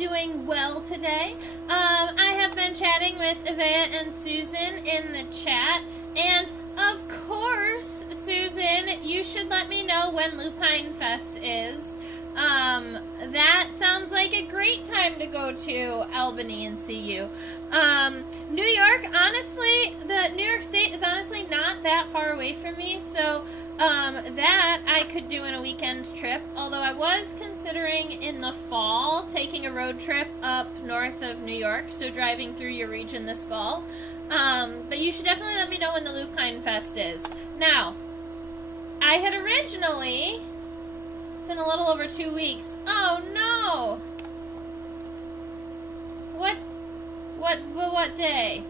doing well today. I have been chatting with Evea and Susan in the chat, and of course, Susan, you should let me know when Lupine Fest is. That sounds like a great time to go to Albany and see you. New York, honestly, the New York State is honestly not that far away from me, so that I could do in a weekend trip, although I was considering in the fall taking a road trip up north of New York, so driving through your region this fall. But you should definitely let me know when the Lupine Fest is. Now, I had originally, it's in a little over 2 weeks. Oh no! What day?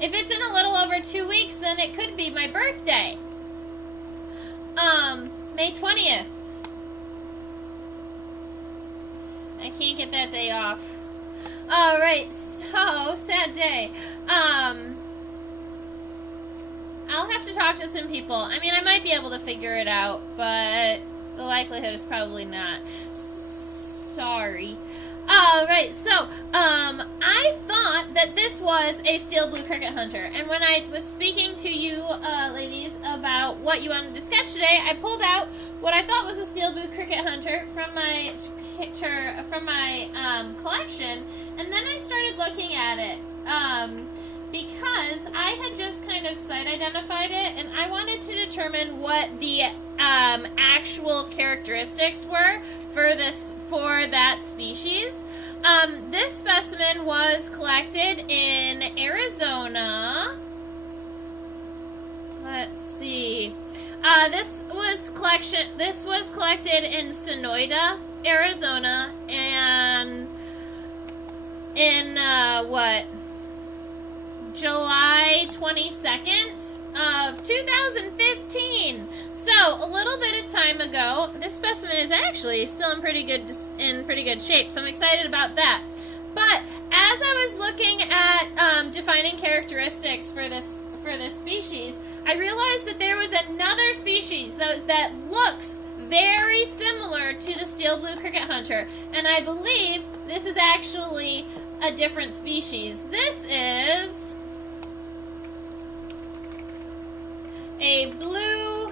If it's in a little over 2 weeks, then it could be my birthday. May 20th. I can't get that day off. Alright, so, sad day. I'll have to talk to some people. I mean, I might be able to figure it out, but the likelihood is probably not. Sorry. Alright, so, I thought that this was a steel blue cricket hunter, and when I was speaking to you, ladies, about what you wanted to sketch today, I pulled out what I thought was a steel blue cricket hunter from my collection, and then I started looking at it, because I had just kind of site identified it, and I wanted to determine what the actual characteristics were for that species. This specimen was collected in Arizona. Let's see. This was collected in Sonoyta, Arizona, and in July 22nd of 2015. So, a little bit of time ago. This specimen is actually still in pretty good shape, so I'm excited about that. But as I was looking at defining characteristics for this species, I realized that there was another species that looks very similar to the steel blue cricket hunter, and I believe this is actually a different species. This is a blue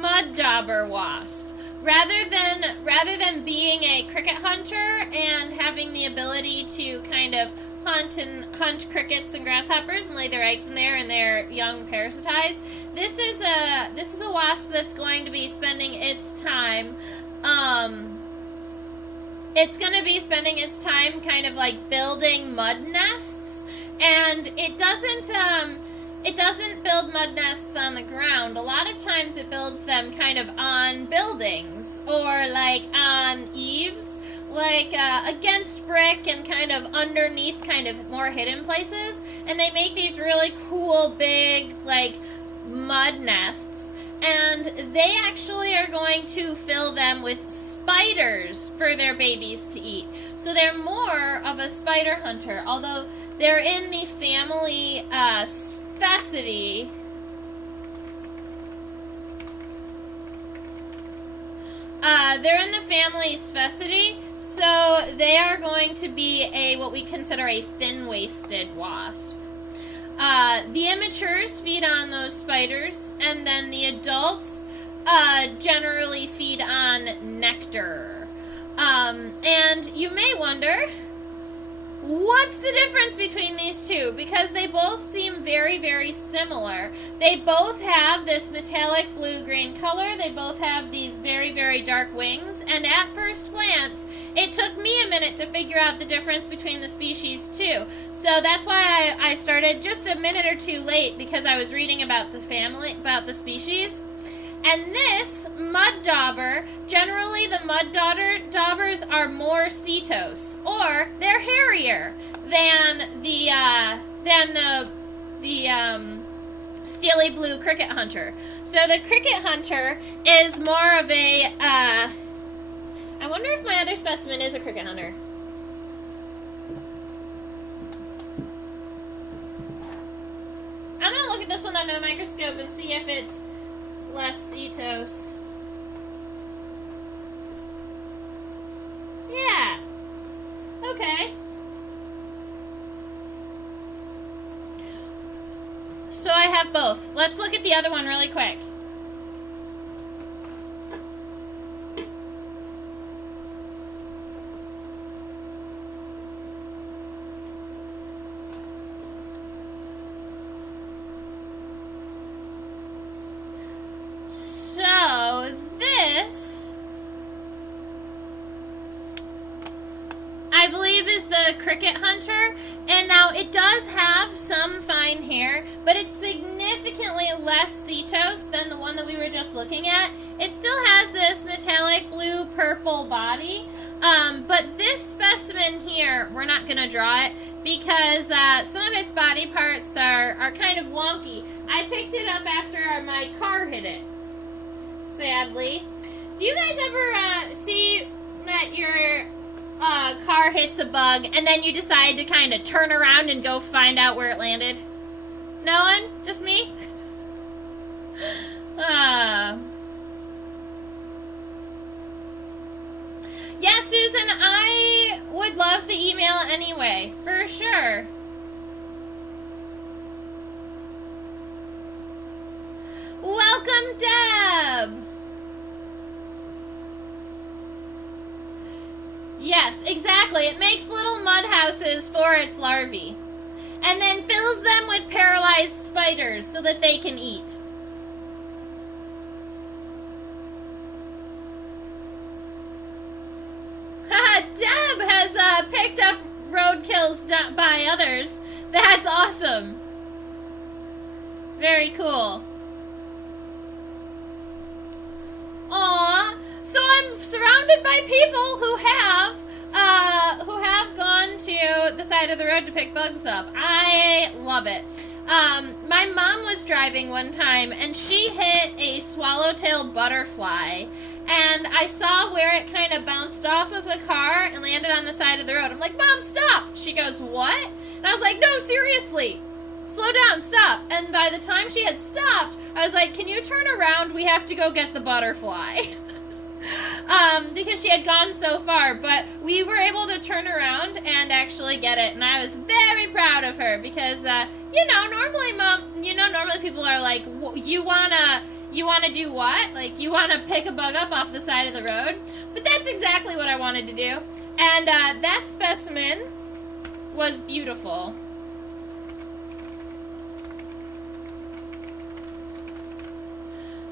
mud dauber wasp. Rather than being a cricket hunter and having the ability to kind of hunt crickets and grasshoppers and lay their eggs in there and their young parasitize, this is a wasp that's going to be spending its time kind of like building mud nests, and it doesn't build mud nests on the ground. A lot of times it builds them kind of on buildings or like on eaves, like against brick and kind of underneath kind of more hidden places. And they make these really cool big like mud nests. And they actually are going to fill them with spiders for their babies to eat. So they're more of a spider hunter, although they're in the family Sphaecidae. They're in the family Sphaecidae, so they are going to be what we consider a thin-waisted wasp. The immatures feed on those spiders, and then the adults generally feed on nectar. And you may wonder, what's the difference between these two? Because they both seem very, very similar. They both have this metallic blue-green color. They both have these very, very dark wings. And at first glance, it took me a minute to figure out the difference between the species, too. So that's why I started just a minute or two late, because I was reading about the family, about the species. And this mud dauber, generally the mud daubers are more setose, or they're hairier than the steely blue cricket hunter. So the cricket hunter is more of a, I wonder if my other specimen is a cricket hunter. I'm going to look at this one under the microscope and see if it's less setose. Yeah. So I have both. Let's look at the other one really quick. So this, I believe, is the cricket hunter. And now it does have some fine hair, but it's significantly less setose than the one that we were just looking at. It still has this metallic blue-purple body, but this specimen here, we're not going to draw it because some of its body parts are kind of wonky. I picked it up after my car hit it, sadly. Do you guys ever see that your car hits a bug and then you decide to kind of turn around and go find out where it landed? No one? Just me? Yeah, Susan, I would love the email anyway, for sure. Welcome, Deb! Yes, exactly. It makes little mud houses for its larvae. And then fills them with paralyzed spiders so that they can eat. Deb has picked up roadkills by others. That's awesome. Very cool. Aww. So I'm surrounded by people who have gone to the side of the road to pick bugs up. I love it. My mom was driving one time and she hit a swallowtail butterfly, and I saw where it kind of bounced off of the car and landed on the side of the road. I'm like, Mom, stop! She goes, what? And I was like, no, seriously. Slow down, stop. And by the time she had stopped, I was like, can you turn around? We have to go get the butterfly. Because she had gone so far, but we were able to turn around and actually get it, and I was very proud of her because, normally people are like, you wanna do what? Like, you wanna pick a bug up off the side of the road? But that's exactly what I wanted to do, and that specimen was beautiful.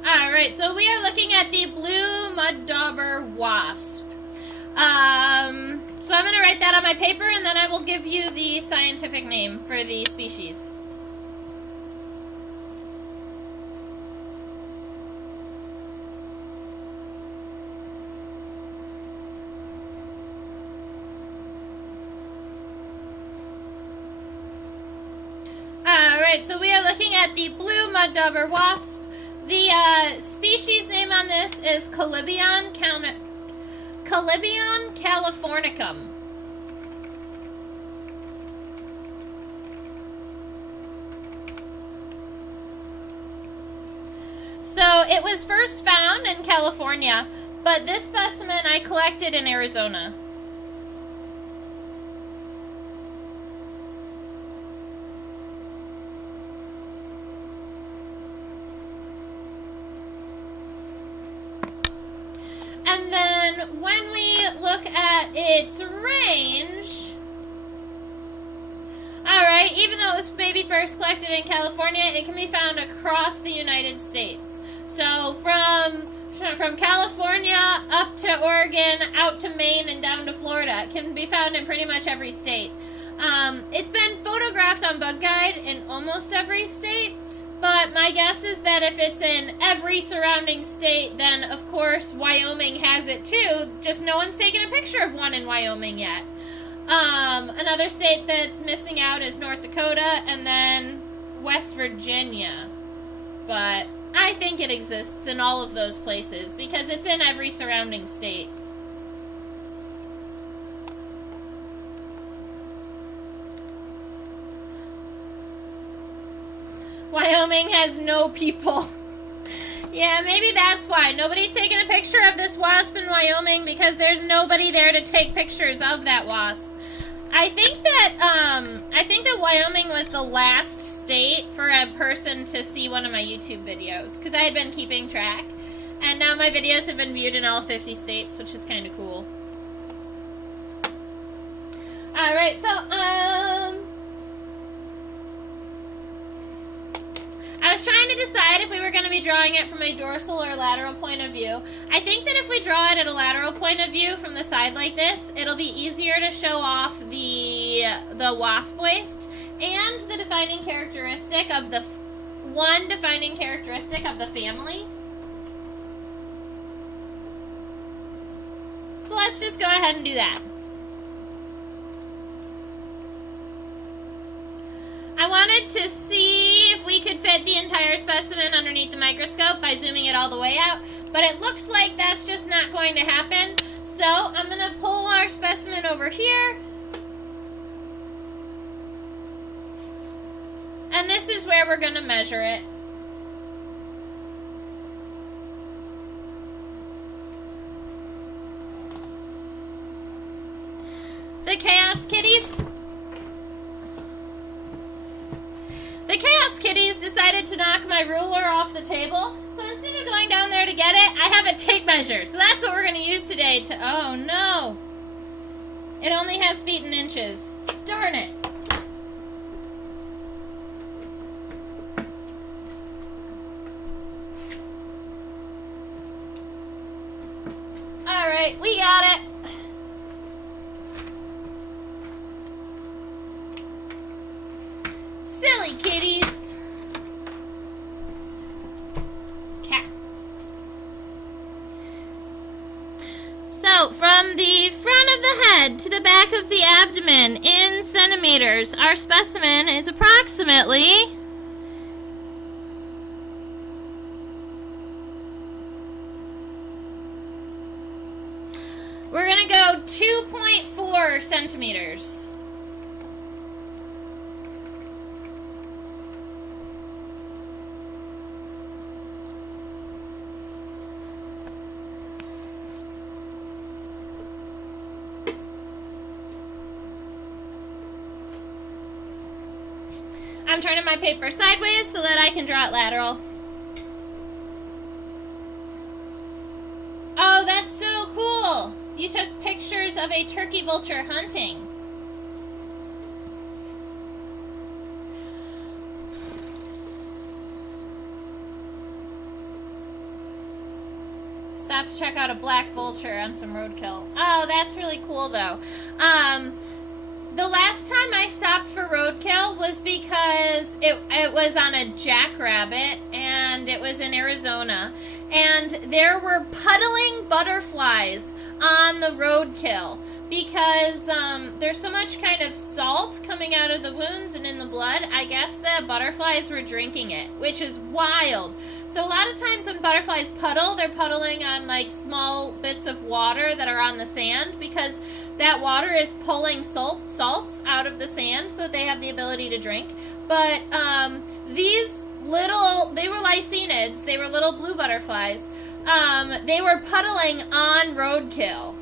Alright, so we are looking at the blue mud dauber wasp. So I'm going to write that on my paper, and then I will give you the scientific name for the species. Alright, so we are looking at the blue mud dauber wasp. The species name on this is Chalybion californicum. So it was first found in California, but this specimen I collected in Arizona. And then when we look at its range, alright, even though it was maybe first collected in California, it can be found across the United States. So from California up to Oregon, out to Maine, and down to Florida. It can be found in pretty much every state. It's been photographed on Bug Guide in almost every state. But my guess is that if it's in every surrounding state, then of course Wyoming has it too, just no one's taken a picture of one in Wyoming yet. Another state that's missing out is North Dakota and then West Virginia. But I think it exists in all of those places because it's in every surrounding state. Wyoming has no people. Yeah, maybe that's why. Nobody's taken a picture of this wasp in Wyoming because there's nobody there to take pictures of that wasp. I think that Wyoming was the last state for a person to see one of my YouTube videos, because I had been keeping track, and now my videos have been viewed in all 50 states, which is kind of cool. Alright, so, I was trying to decide if we were going to be drawing it from a dorsal or lateral point of view. I think that if we draw it at a lateral point of view from the side like this, it'll be easier to show off the wasp waist and the defining characteristic of the defining characteristic of the family. So let's just go ahead and do that. I wanted to see if we could fit the entire specimen underneath the microscope by zooming it all the way out, but it looks like that's just not going to happen. So I'm going to pull our specimen over here, and this is where we're going to measure it. The Chaos Kitties decided to knock my ruler off the table, so instead of going down there to get it, I have a tape measure. So that's what we're going to use today to... Oh, no. It only has feet and inches. Darn it. All right, we got it. Silly kitties. So, from the front of the head to the back of the abdomen in centimeters, our specimen is approximately we're going to go 2.4 centimeters. I'm turning my paper sideways so that I can draw it lateral. Oh, that's so cool! You took pictures of a turkey vulture hunting. Stop to check out a black vulture on some roadkill. Oh, that's really cool though. The last time I stopped for roadkill was because it was on a jackrabbit, and it was in Arizona, and there were puddling butterflies on the roadkill because there's so much kind of salt coming out of the wounds and in the blood. I guess the butterflies were drinking it, which is wild. So a lot of times when butterflies puddle, they're puddling on like small bits of water that are on the sand, because that water is pulling salts out of the sand so that they have the ability to drink. But these they were lycaenids, they were little blue butterflies. They were puddling on roadkill.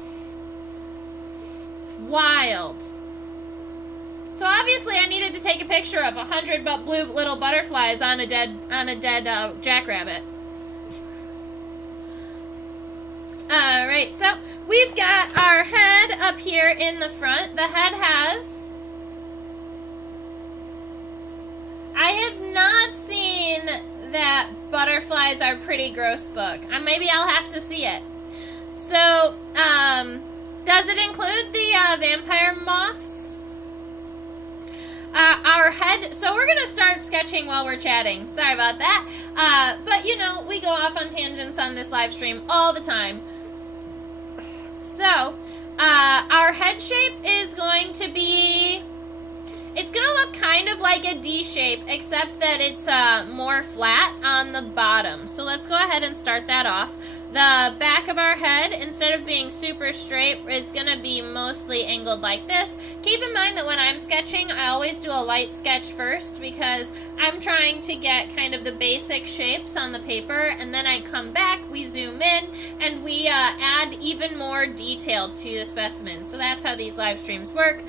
It's wild. So obviously I needed to take a picture of 100 blue little butterflies on a dead jackrabbit. Alright, so we've got our head up here in the front. The head has... I have not seen that butterflies are pretty gross book. Maybe I'll have to see it. So, does it include the vampire moths? Our head... So we're going to start sketching while we're chatting. Sorry about that. But, you know, we go off on tangents on this live stream all the time. So, our head shape is going to be... It's going to look kind of like a D shape, except that it's more flat on the bottom. So let's go ahead and start that off. The back of our head, instead of being super straight, is going to be mostly angled like this. Keep in mind that when I'm sketching, I always do a light sketch first, because I'm trying to get kind of the basic shapes on the paper, and then I come back, we zoom in, and we add even more detail to the specimen. So that's how these live streams work.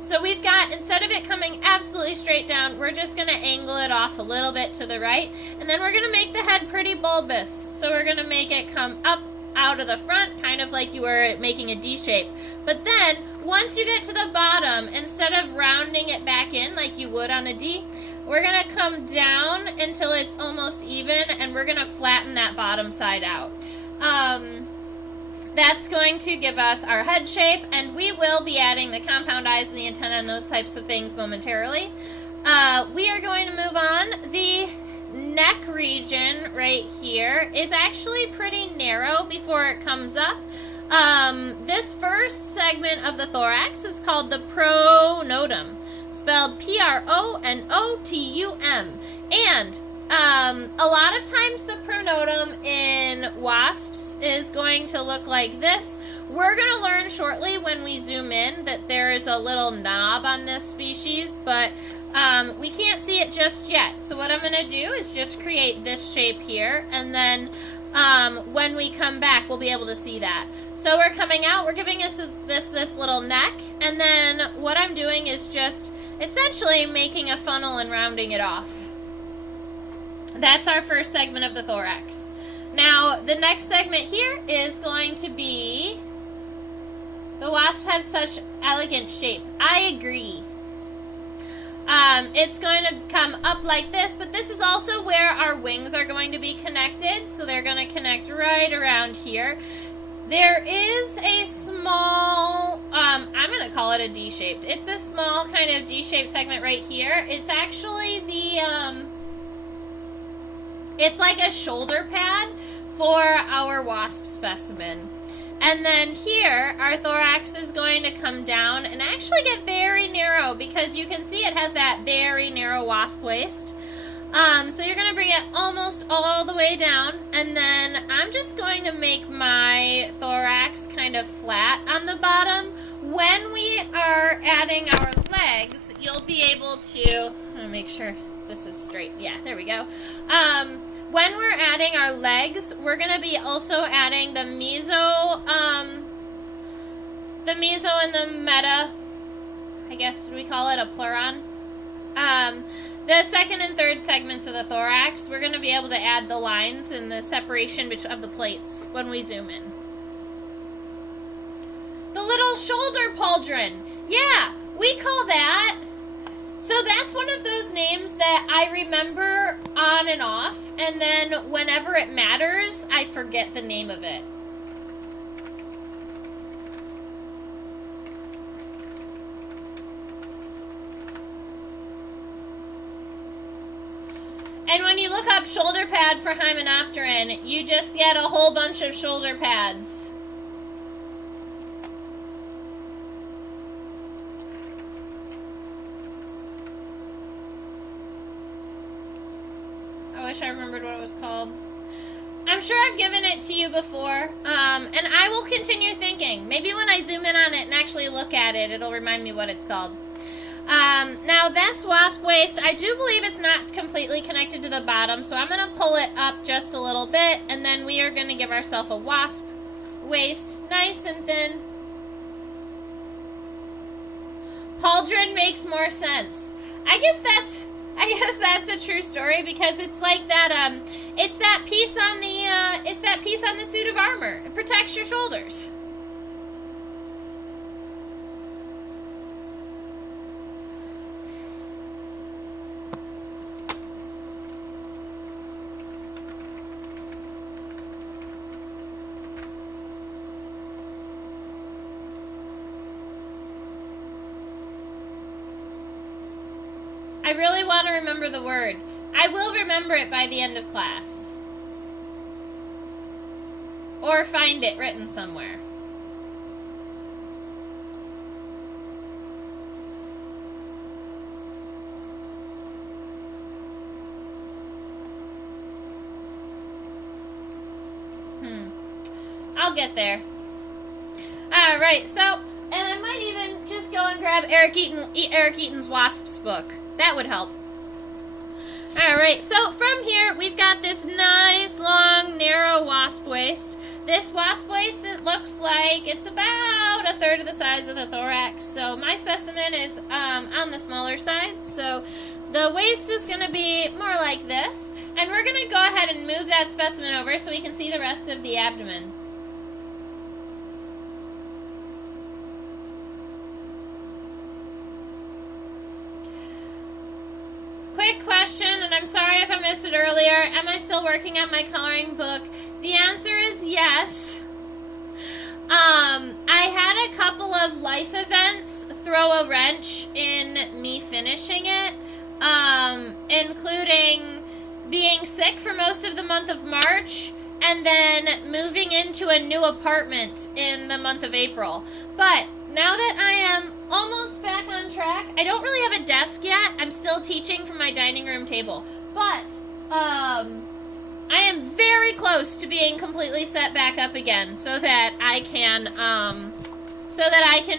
So we've got, instead of it coming absolutely straight down, we're just going to angle it off a little bit to the right. And then we're going to make the head pretty bulbous. So we're going to make it come up out of the front, kind of like you were making a D shape. But then, once you get to the bottom, instead of rounding it back in like you would on a D, we're going to come down until it's almost even, and we're going to flatten that bottom side out. That's going to give us our head shape, and we will be adding the compound eyes and the antenna and those types of things momentarily. We are going to move on. The neck region right here is actually pretty narrow before it comes up. This first segment of the thorax is called the pronotum, spelled P-R-O-N-O-T-U-M. And a lot of times the pronotum in wasps is going to look like this. We're going to learn shortly when we zoom in that there is a little knob on this species, but we can't see it just yet. So what I'm going to do is just create this shape here, and then when we come back, we'll be able to see that. So we're coming out, we're giving us this little neck, and then what I'm doing is just essentially making a funnel and rounding it off. That's our first segment of the thorax. Now, the next segment here is going to be, the wasp has such elegant shape. I agree. It's going to come up like this, but this is also where our wings are going to be connected, so they're going to connect right around here. There is a small, I'm going to call it a D-shaped. It's a small kind of D-shaped segment right here. It's actually the, it's like a shoulder pad for our wasp specimen. And then here, our thorax is going to come down and actually get very narrow, because you can see it has that very narrow wasp waist. So you're going to bring it almost all the way down, and then I'm just going to make my thorax kind of flat on the bottom. When we are adding our legs, you'll be able to, I'm going to make sure this is straight. Yeah, there we go. When we're adding our legs, we're going to be also adding the meso and the meta, I guess we call it a pleuron. The second and third segments of the thorax, we're going to be able to add the lines and the separation of the plates when we zoom in. The little shoulder pauldron. Yeah, we call that. So that's one of those names that I remember on and off, and then whenever it matters, I forget the name of it. And when you look up shoulder pad for Hymenopteron, you just get a whole bunch of shoulder pads. I wish I remembered what it was called. I'm sure I've given it to you before, and I will continue thinking. Maybe when I zoom in on it and actually look at it, it'll remind me what it's called. Now this wasp waist, I do believe it's not completely connected to the bottom, so I'm going to pull it up just a little bit, and then we are going to give ourselves a wasp waist, nice and thin. Pauldron makes more sense. I guess that's a true story, because it's like that. It's that piece on the suit of armor. It protects your shoulders. I really want to remember the word. I will remember it by the end of class. Or find it written somewhere. I'll get there. Alright, so, and I might even just go and grab Eric Eaton's Wasps book. That would help. Alright, so from here, we've got this nice, long, narrow wasp waist. This wasp waist, it looks like it's about a third of the size of the thorax. So my specimen is on the smaller side. So the waist is going to be more like this. And we're going to go ahead and move that specimen over so we can see the rest of the abdomen. Quick question, and I'm sorry if I missed it earlier. Am I still working on my coloring book? The answer is yes. I had a couple of life events throw a wrench in me finishing it, including being sick for most of the month of March and then moving into a new apartment in the month of April. But now that I am almost back on track, I don't really have a desk yet. I'm still teaching from my dining room table. But I am very close to being completely set back up again so that I can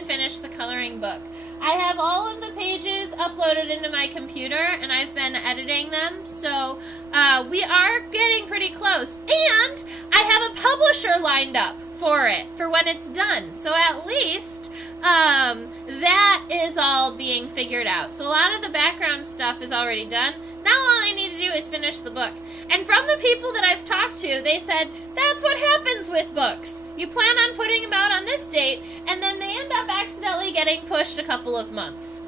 finish the coloring book. I have all of the pages uploaded into my computer, and I've been editing them, so we are getting pretty close. And I have a publisher lined up for it, for when it's done. So at least that is all being figured out. So a lot of the background stuff is already done. Now all I need to do is finish the book. And from the people that I've talked to, they said, that's what happens with books. You plan on putting them out on this date, and then they end up accidentally getting pushed a couple of months.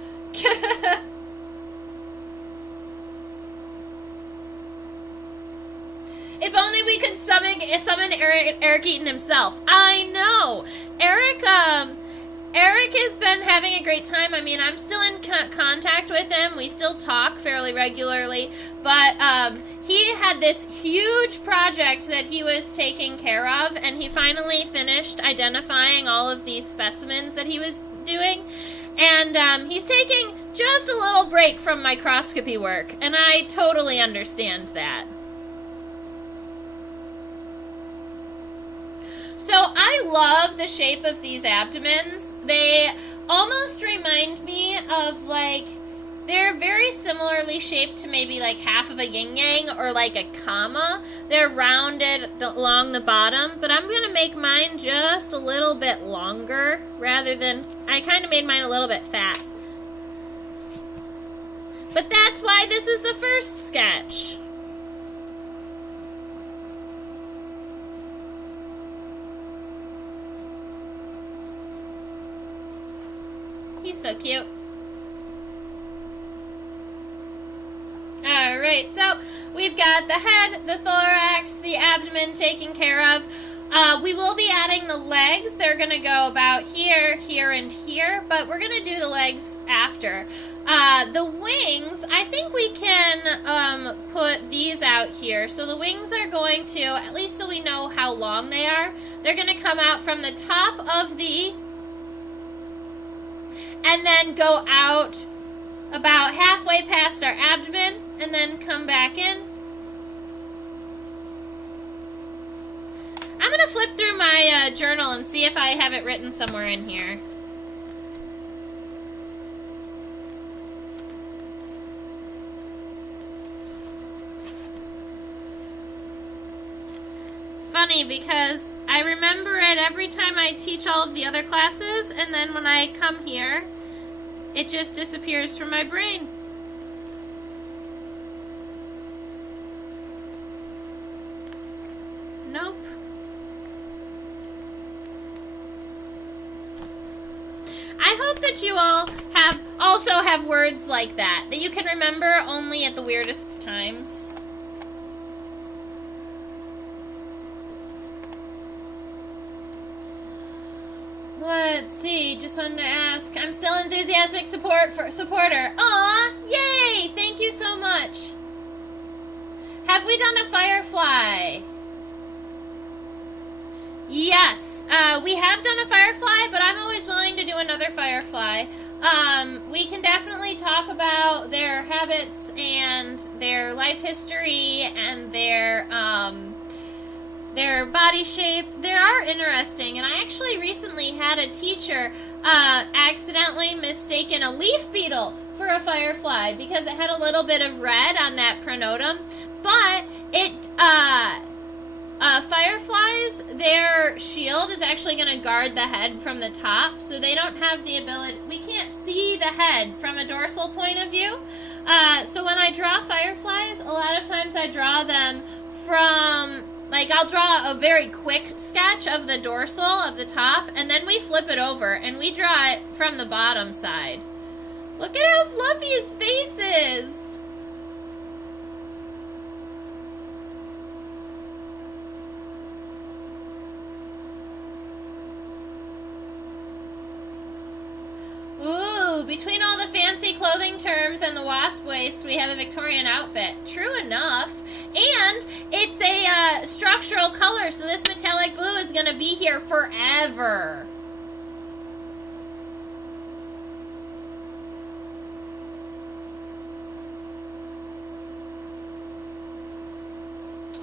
If only we could summon Eric Eaton himself. I know. Eric has been having a great time. I mean, I'm still in contact with him. We still talk fairly regularly. But he had this huge project that he was taking care of, and he finally finished identifying all of these specimens that he was doing. And he's taking just a little break from microscopy work, and I totally understand that. So I love the shape of these abdomens. They almost remind me of, like, they're very similarly shaped to maybe like half of a yin-yang or like a comma. They're rounded along the bottom, but I'm going to make mine just a little bit longer rather than, I kind of made mine a little bit fat. But that's why this is the first sketch. He's so cute. Alright, so we've got the head, the thorax, the abdomen taken care of. We will be adding the legs. They're going to go about here, here, and here, but we're going to do the legs after. The wings, I think we can put these out here. So the wings are going to, at least so we know how long they are, they're going to come out from the top of the, and then go out about halfway past our abdomen, and then come back in. I'm going to flip through my journal and see if I have it written somewhere in here. It's funny because I remember it every time I teach all of the other classes, and then when I come here, it just disappears from my brain. Nope. I hope that you all also have words like that you can remember only at the weirdest times. Let's see, just wanted to ask. I'm still enthusiastic supporter. Aw, yay! Thank you so much. Have we done a firefly? Yes, we have done a firefly, but I'm always willing to do another firefly. We can definitely talk about their habits and their life history and their body shape. They are interesting, and I actually recently had a teacher accidentally mistaken a leaf beetle for a firefly because it had a little bit of red on that pronotum, but it Fireflies, their shield is actually going to guard the head from the top, so they don't have the ability, we can't see the head from a dorsal point of view. So when I draw fireflies, a lot of times I draw them from, like, I'll draw a very quick sketch of the dorsal of the top, and then we flip it over, and we draw it from the bottom side. Look at how fluffy his face is! Ooh, between all the fancy clothing terms and the wasp waist, we have a Victorian outfit. True enough. And it's a structural color, so this metallic blue is going to be here forever.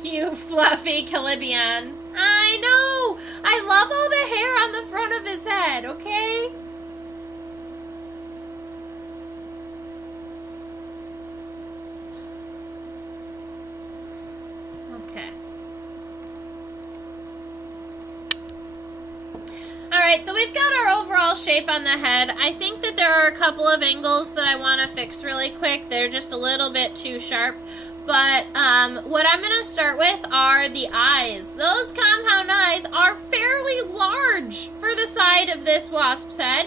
Cute, fluffy Chalybion. I know! I love all the hair on the front of his head, okay? Alright, so we've got our overall shape on the head. I think that there are a couple of angles that I want to fix really quick. They're just a little bit too sharp. But what I'm going to start with are the eyes. Those compound eyes are fairly large for the side of this wasp's head.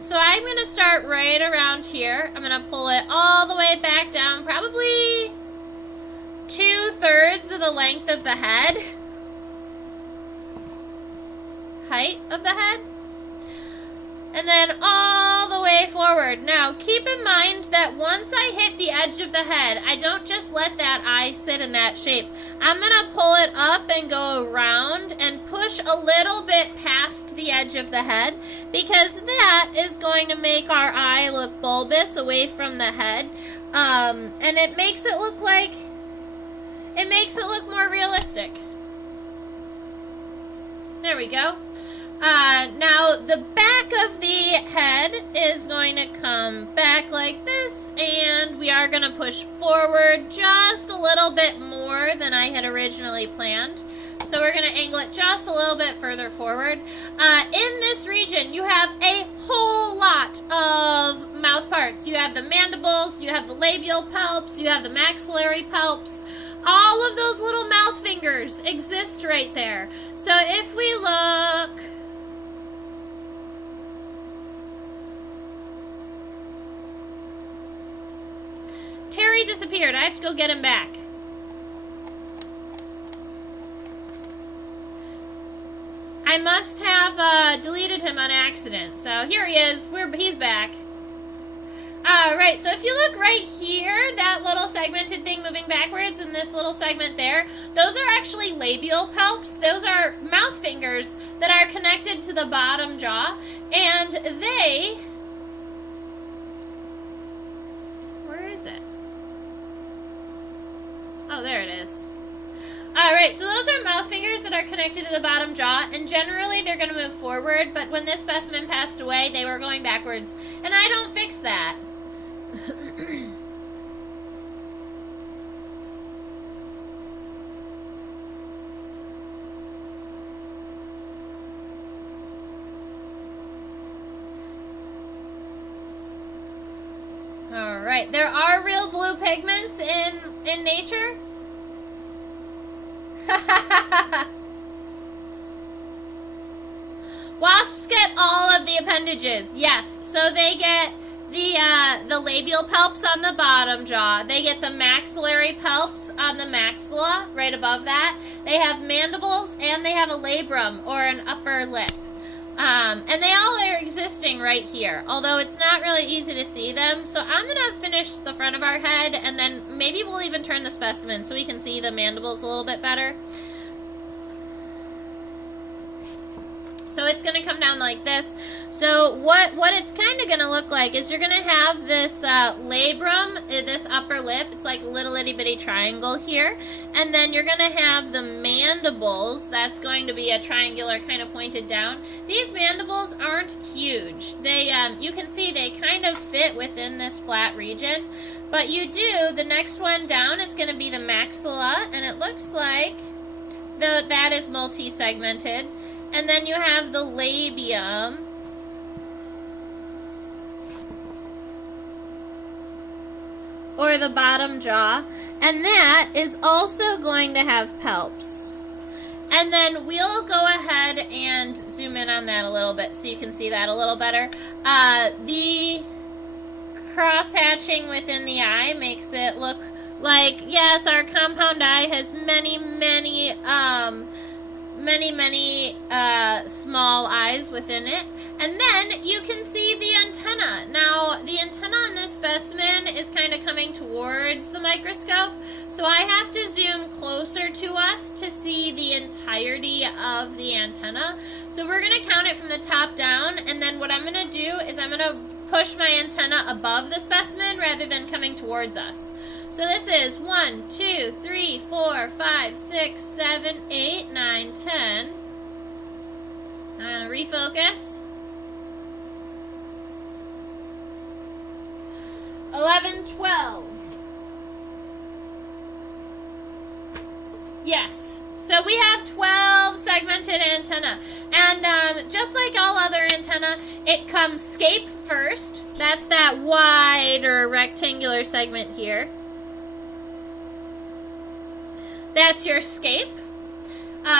So I'm going to start right around here. I'm going to pull it all the way back down, probably 2/3 of the length of the head. Height of the head, and then all the way forward. Now keep in mind that once I hit the edge of the head, I don't just let that eye sit in that shape. I'm gonna pull it up and go around and push a little bit past the edge of the head, because that is going to make our eye look bulbous away from the head, and it makes it look like, it makes it look more realistic. There we go. Now the back of the head is going to come back like this, and we are going to push forward just a little bit more than I had originally planned. So we're going to angle it just a little bit further forward. In this region, you have a whole lot of mouth parts. You have the mandibles, you have the labial palps, you have the maxillary palps. All of those little mouth fingers exist right there. So if we look, Terry disappeared. I have to go get him back. I must have deleted him on accident. So here he is. He's back. Right, so if you look right here, that little segmented thing moving backwards and this little segment there, those are actually labial palps. Those are mouth fingers that are connected to the bottom jaw, and they... Where is it? Oh, there it is. Alright, so those are mouth fingers that are connected to the bottom jaw, and generally they're going to move forward, but when this specimen passed away, they were going backwards, and I don't fix that. Alright, there are real blue pigments in nature. Wasps get all of the appendages, yes. So they get the labial palps on the bottom jaw. They get the maxillary palps on the maxilla, right above that. They have mandibles, and they have a labrum, or an upper lip. And they all are existing right here, although it's not really easy to see them. So I'm going to finish the front of our head, and then maybe we'll even turn the specimen so we can see the mandibles a little bit better. So it's going to come down like this. So what it's kind of going to look like is you're going to have this labrum, this upper lip. It's like a little itty bitty triangle here. And then you're going to have the mandibles. That's going to be a triangular kind of pointed down. These mandibles aren't huge. They, you can see they kind of fit within this flat region. But you do, the next one down is going to be the maxilla. And it looks like that is multi-segmented. And then you have the labium, or the bottom jaw, and that is also going to have palps. And then we'll go ahead and zoom in on that a little bit so you can see that a little better. The cross-hatching within the eye makes it look like, yes, our compound eye has many small eyes within it. And then you can see the antenna. Now, the antenna on this specimen is kind of coming towards the microscope, so I have to zoom closer to us to see the entirety of the antenna. So we're going to count it from the top down, and then what I'm going to do is I'm going to push my antenna above the specimen rather than coming towards us. So this is 1, 2, 3, 4, 5, 6, 7, 8, 9, 10. I'm going to refocus. 11, 12. Yes. So we have 12 segmented antenna. And just like all other antenna, it comes scape first. That's that wide or rectangular segment here. That's your scape,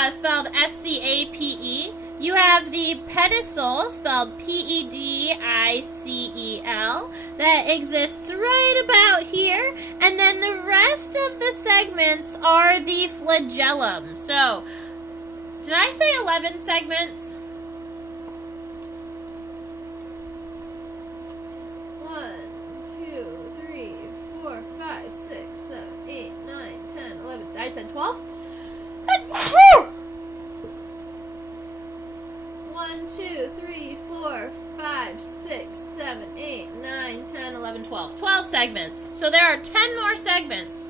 spelled S-C-A-P-E. You have the pedicel, spelled P-E-D-I-C-E-L, that exists right about here. And then the rest of the segments are the flagellum. So, did I say 11 segments? 1, 2, 3, 4, 5, 6, 7, 8, 9, 10, 11. I said 12? 1, 2, 3, 4, 5, 6, 7, 8, 9, 10, 11, 12. 12 segments. So there are 10 more segments.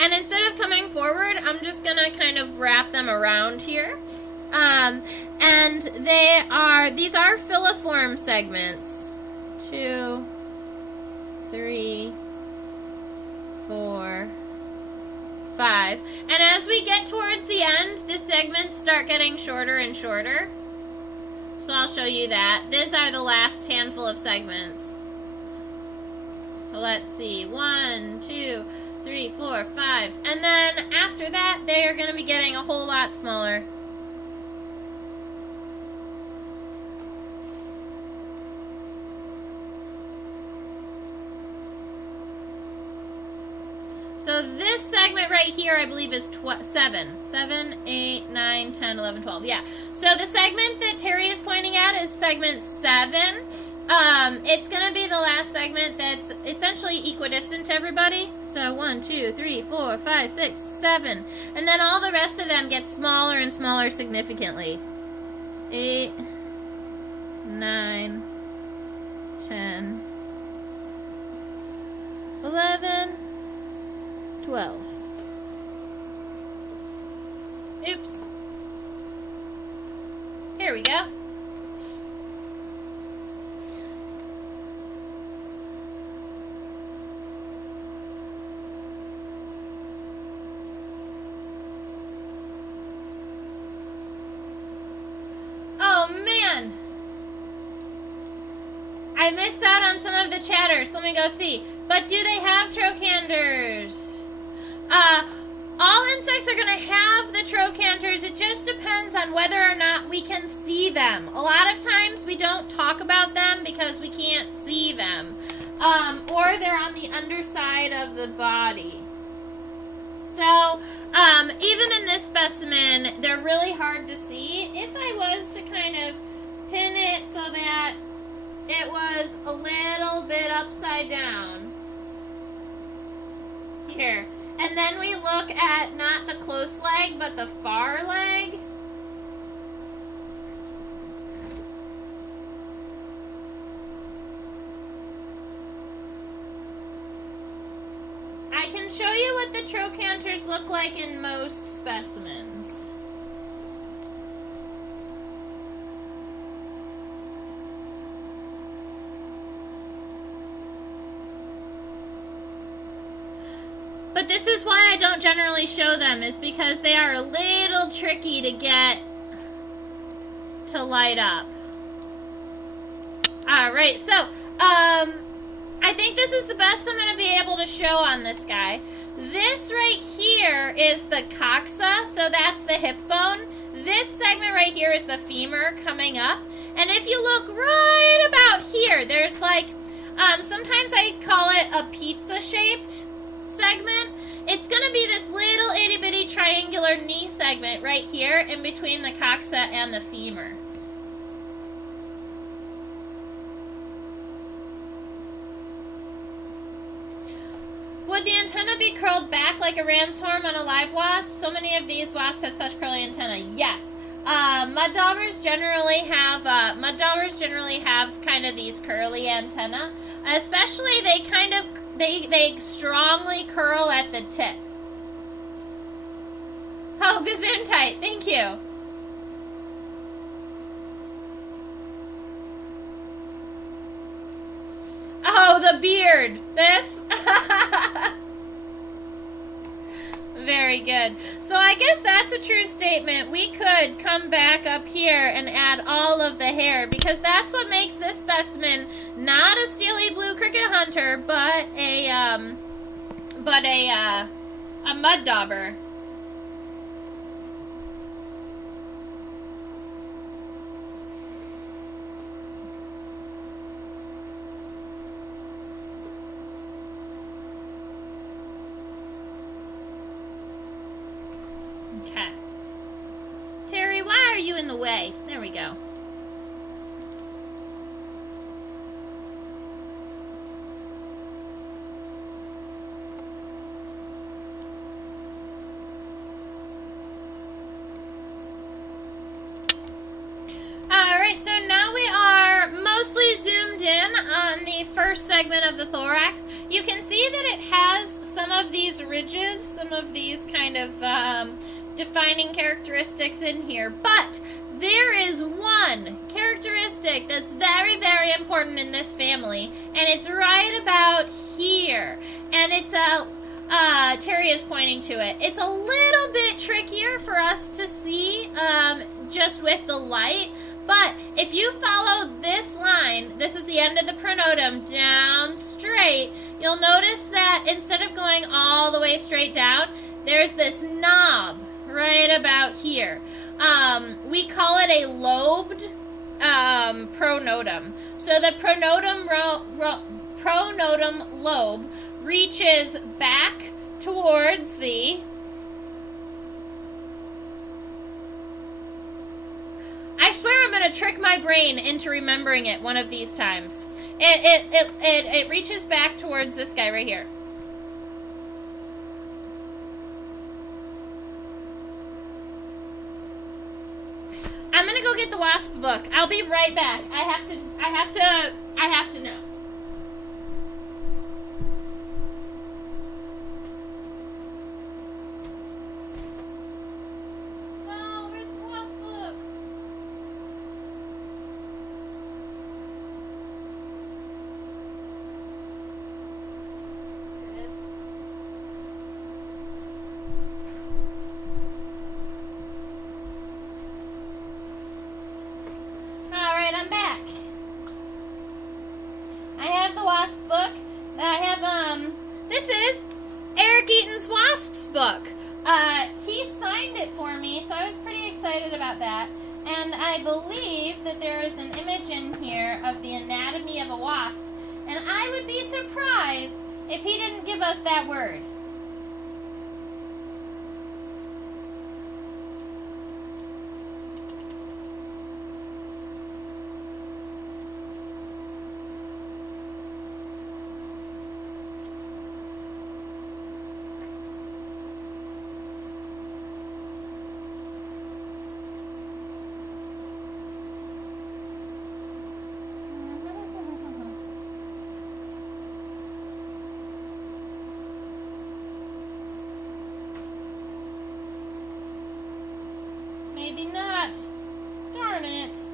And instead of coming forward, I'm just going to kind of wrap them around here. And these are filiform segments. 2, 3, 4, 5. And as we get towards the end, the segments start getting shorter and shorter. So I'll show you that. These are the last handful of segments. So let's see. 1, 2, 3, 4, 5. And then after that, they are going to be getting a whole lot smaller. So this segment right here, I believe, is 7. 7, 8, 9, 10, 11, 12. Yeah. So the segment that Terry is pointing at is segment 7. It's going to be the last segment that's essentially equidistant to everybody. So 1, 2, 3, 4, 5, 6, 7. And then all the rest of them get smaller and smaller significantly. 8, 9, 10, 11, 12. Oops. Here we go. Oh man! I missed out on some of the chatters. Let me go see. But do they have trochanters? All insects are going to have the trochanters. It just depends on whether or not we can see them. A lot of times we don't talk about them because we can't see them. Or they're on the underside of the body. So, even in this specimen, they're really hard to see. If I was to kind of pin it so that it was a little bit upside down. Here. And then we look at not the close leg, but the far leg. I can show you what the trochanters look like in most specimens. But this is why I don't generally show them, is because they are a little tricky to get to light up. Alright, so, I think this is the best I'm going to be able to show on this guy. This right here is the coxa, so that's the hip bone. This segment right here is the femur coming up. And if you look right about here, there's like, sometimes I call it a pizza-shaped segment. It's going to be this little itty-bitty triangular knee segment right here in between the coxa and the femur. Would the antenna be curled back like a ram's horn on a live wasp? So many of these wasps have such curly antennae. Yes. Mud daubers generally have kind of these curly antennae. Especially they strongly curl at the tip. Oh, Gesundheit, thank you. Oh, the beard. This. Very good. So I guess that's a true statement. We could come back up here and add all of the hair, because that's what makes this specimen not a steely blue cricket hunter, but a mud dauber. Okay. Terry, why are you in the way? There we go. Alright, so now we are mostly zoomed in on the first segment of the thorax. You can see that it has some of these ridges, some of these kind of defining characteristics in here, but there is one characteristic that's very, very important in this family, and it's right about here, and it's Terry is pointing to it. It's a little bit trickier for us to see just with the light, but if you follow this line, this is the end of the pronotum, down straight, you'll notice that instead of going all the way straight down, there's this knob right about here. We call it a lobed pronotum. So the pronotum lobe reaches back towards the I swear I'm going to trick my brain into remembering it one of these times. It reaches back towards this guy right here. I'm gonna go get the wasp book. I'll be right back. I have to know. Oh, where's the wasp book? Here it is. Alright, I'm back. I have the wasp book. I have, this is Eric Eaton's Wasps book. He signed it for me, so I was pretty excited about that. And I believe that there is an image in here of the anatomy of a wasp. And I would be surprised if he didn't give us that word. Maybe not. Darn it.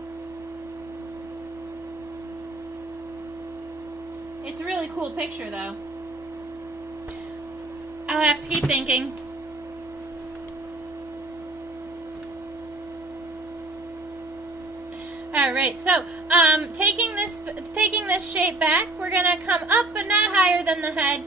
It's a really cool picture, though. I'll have to keep thinking. All right, so taking this shape back, we're gonna come up, but not higher than the head.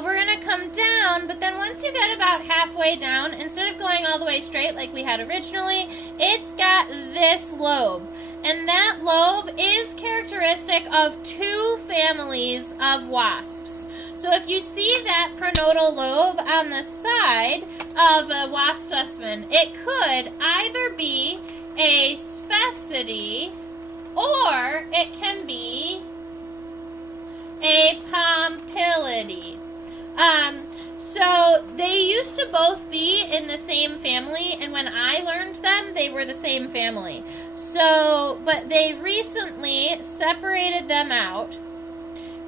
We're gonna come down, but then once you get about halfway down, instead of going all the way straight like we had originally, it's got this lobe. And that lobe is characteristic of 2 families of wasps. So if you see that prenodal lobe on the side of a wasp specimen, it could either be a sphaecidae or it can be a pompilidae. So they used to both be in the same family, and when I learned them, they were the same family. So, but they recently separated them out,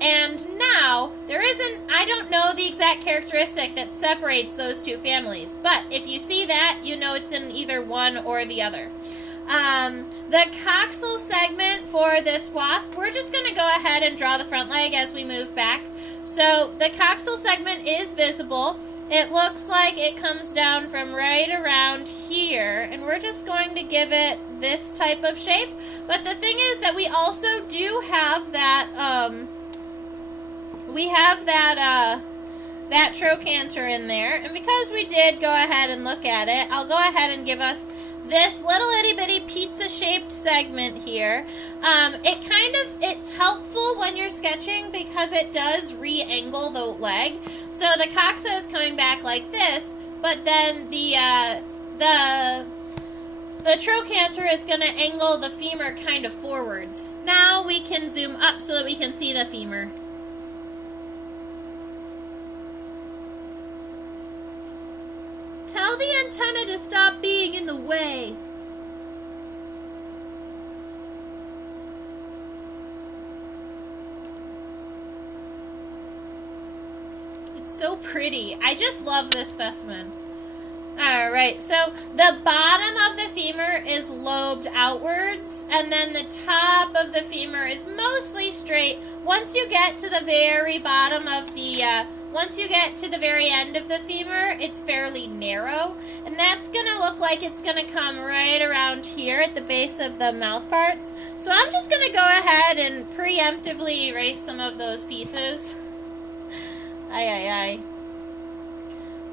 and now there isn't, I don't know the exact characteristic that separates those 2 families, but if you see that, you know it's in either one or the other. The coxal segment for this wasp, we're just going to go ahead and draw the front leg as we move back. So the coxal segment is visible. It looks like it comes down from right around here, and we're just going to give it this type of shape. But the thing is that we also do have that, that trochanter in there, and because we did go ahead and look at it, I'll go ahead and give us this little itty bitty pizza shaped segment here. It's helpful when you're sketching because it does re-angle the leg. So the coxa is coming back like this, but then the trochanter is going to angle the femur kind of forwards. Now we can zoom up so that we can see the femur. Tell the antenna to stop being in the way. It's so pretty. I just love this specimen. Alright, so the bottom of the femur is lobed outwards, and then the top of the femur is mostly straight. Once you get to the very bottom of the, once you get to the very end of the femur, it's fairly narrow, and that's going to look like it's going to come right around here at the base of the mouth parts. So I'm just going to go ahead and preemptively erase some of those pieces. Aye.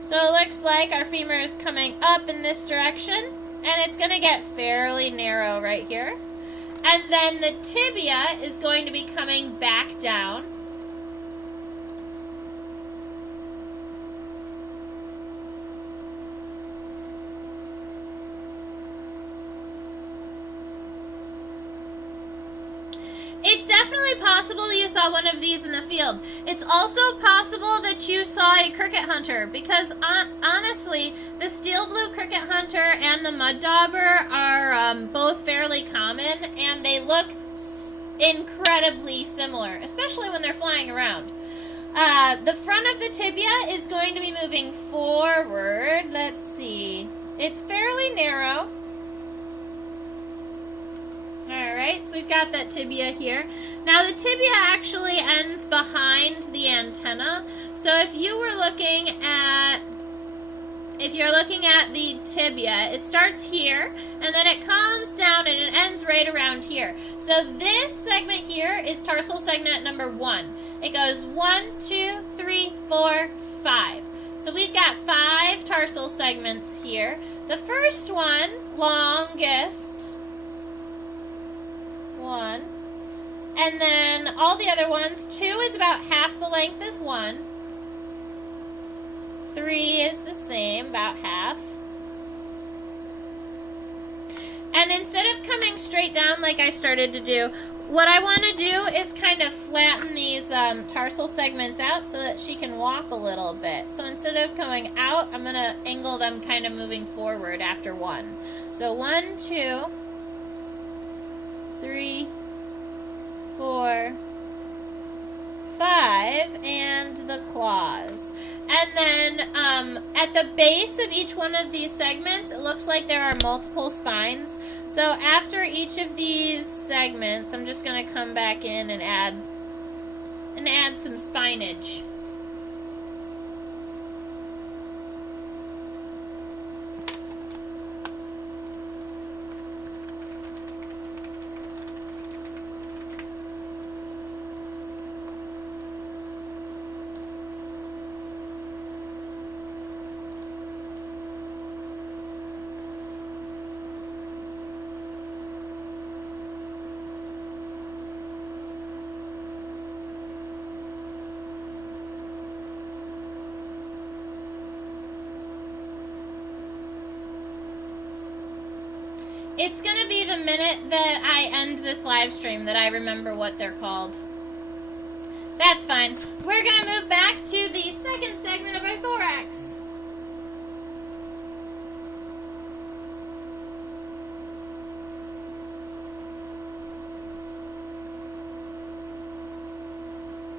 So it looks like our femur is coming up in this direction, and it's going to get fairly narrow right here. And then the tibia is going to be coming back down. It's definitely possible you saw one of these in the field. It's also possible that you saw a cricket hunter, because honestly, the steel blue cricket hunter and the mud dauber are both fairly common, and they look incredibly similar, especially when they're flying around. The front of the tibia is going to be moving forward. Let's see. It's fairly narrow. Alright, so we've got that tibia here. Now the tibia actually ends behind the antenna. So if you're looking at the tibia, it starts here, and then it comes down and it ends right around here. So this segment here is tarsal segment number 1. It goes 1, 2, 3, 4, 5. So we've got 5 tarsal segments here. The first one, longest, 1, and then all the other ones, 2 is about half the length as 1, 3 is the same, about half, and instead of coming straight down like I started to do, what I want to do is kind of flatten these tarsal segments out so that she can walk a little bit. So instead of going out, I'm going to angle them kind of moving forward after 1. So 1, 2, 3, 4, 5, and the claws. And then at the base of each one of these segments, it looks like there are multiple spines. So after each of these segments, I'm just going to come back in and add some spinage. It's going to be the minute that I end this live stream that I remember what they're called. That's fine. We're going to move back to the second segment of our thorax.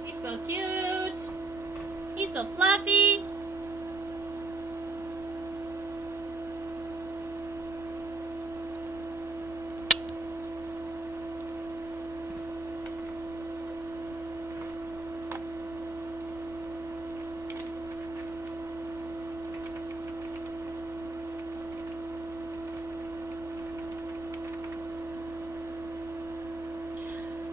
He's so cute. He's so fluffy.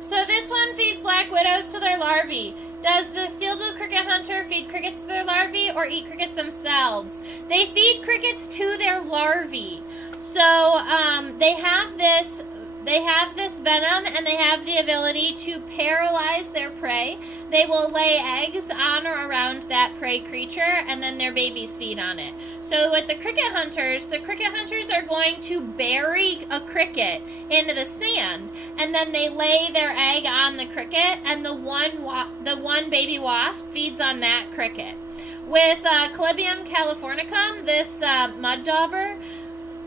So this one feeds black widows to their larvae. Does the steel-blue cricket hunter feed crickets to their larvae or eat crickets themselves? They feed crickets to their larvae. So they have this venom, and they have the ability to paralyze their prey. They will lay eggs on or around that prey creature, and then their babies feed on it. So with the cricket hunters are going to bury a cricket into the sand, and then they lay their egg on the cricket, and the one baby wasp feeds on that cricket. With Chalybion californicum, this mud dauber,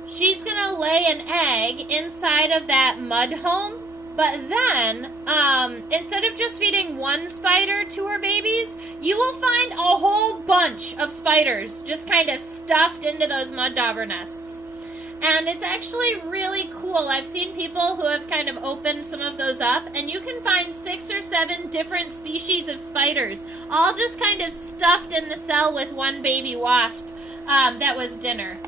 she's going to lay an egg inside of that mud home, but then, instead of just feeding one spider to her babies, you will find a whole bunch of spiders just kind of stuffed into those mud dauber nests. And it's actually really cool. I've seen people who have kind of opened some of those up, and you can find 6 or 7 different species of spiders, all just kind of stuffed in the cell with one baby wasp that was dinner.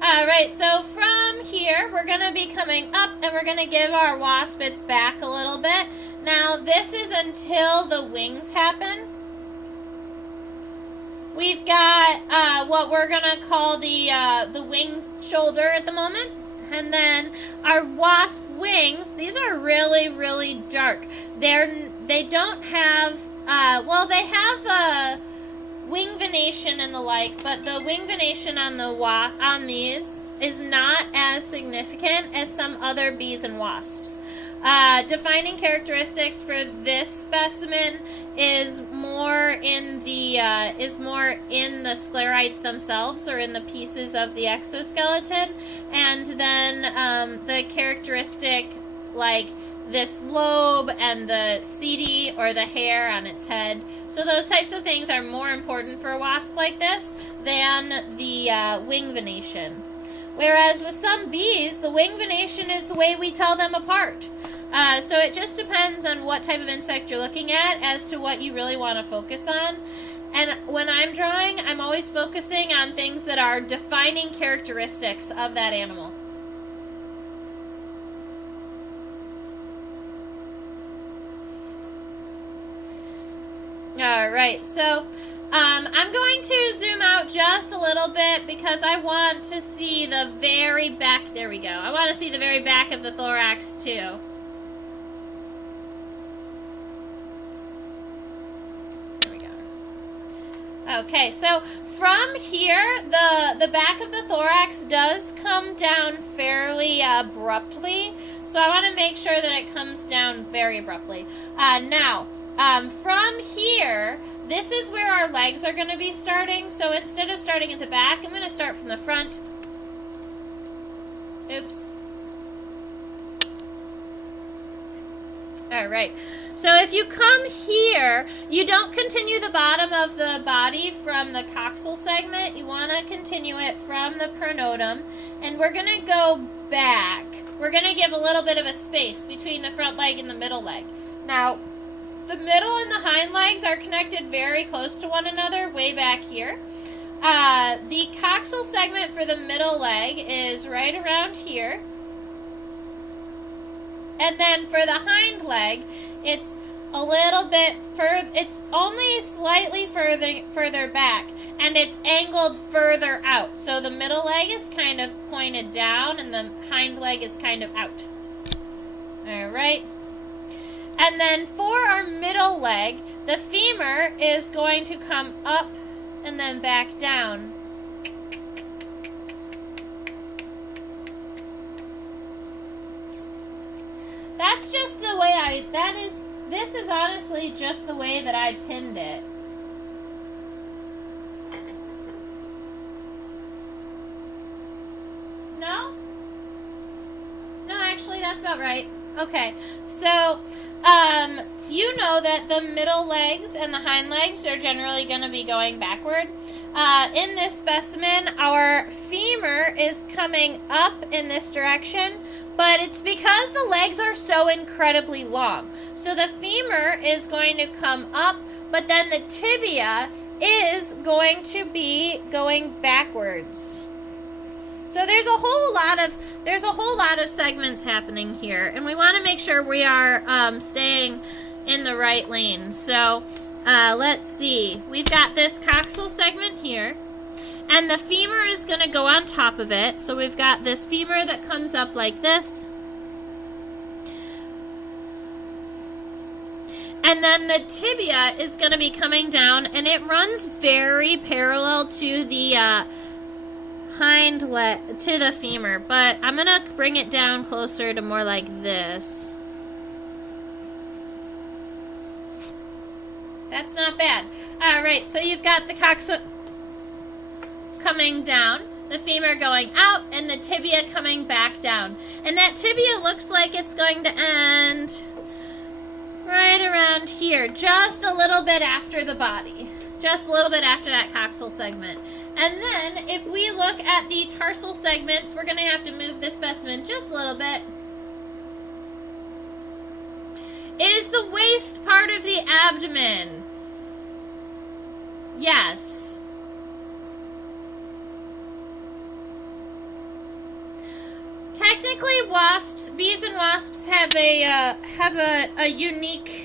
Alright, so from here, we're going to be coming up, and we're going to give our wasp its back a little bit. Now, this is until the wings happen. We've got what we're going to call the wing shoulder at the moment. And then our wasp wings, these are really, really dark. They don't have, they have wing venation and the like, but the wing venation on these is not as significant as some other bees and wasps. Defining characteristics for this specimen is more in the sclerites themselves, or in the pieces of the exoskeleton, and then the characteristic like this lobe and the setae, or the hair on its head. So those types of things are more important for a wasp like this than the wing venation. Whereas with some bees, the wing venation is the way we tell them apart. So it just depends on what type of insect you're looking at as to what you really want to focus on. And when I'm drawing, I'm always focusing on things that are defining characteristics of that animal. Alright, so I'm going to zoom out just a little bit because I want to see the very back. There we go. I want to see the very back of the thorax too. There we go. Okay, so from here, the back of the thorax does come down fairly abruptly. So I want to make sure that it comes down very abruptly. From here, this is where our legs are going to be starting. So instead of starting at the back, I'm going to start from the front. Oops. Alright, so if you come here, you don't continue the bottom of the body from the coxal segment. You want to continue it from the pronotum. And we're going to go back. We're going to give a little bit of a space between the front leg and the middle leg. Now, the middle and the hind legs are connected very close to one another, way back here. The coxal segment for the middle leg is right around here. And then for the hind leg, it's a little bit further, it's only slightly further back, and it's angled further out. So the middle leg is kind of pointed down, and the hind leg is kind of out. Alright. And then for our middle leg, The femur is going to come up and then back down. That's just the way this is honestly just the way that I pinned it. No? No, actually that's about right. Okay, so, you know that the middle legs and the hind legs are generally going to be going backward. In this specimen, our femur is coming up in this direction, but it's because the legs are so incredibly long. So the femur is going to come up, but then the tibia is going to be going backwards. So there's a whole lot of segments happening here, and we want to make sure we are staying in the right lane. So let's see. We've got this coxal segment here, and the femur is going to go on top of it. So we've got this femur that comes up like this. And then the tibia is going to be coming down, and it runs very parallel to the hind leg, to the femur. But I'm going to bring it down closer to more like this. That's not bad. All right, so you've got the coxa coming down, the femur going out, and the tibia coming back down. And that tibia looks like it's going to end right around here, just a little bit after the body, just a little bit after that coxal segment. And then if we look at the tarsal segments, we're going to have to move this specimen just a little bit. Is the waist part of the abdomen? Yes. Technically, wasps, bees and wasps have a unique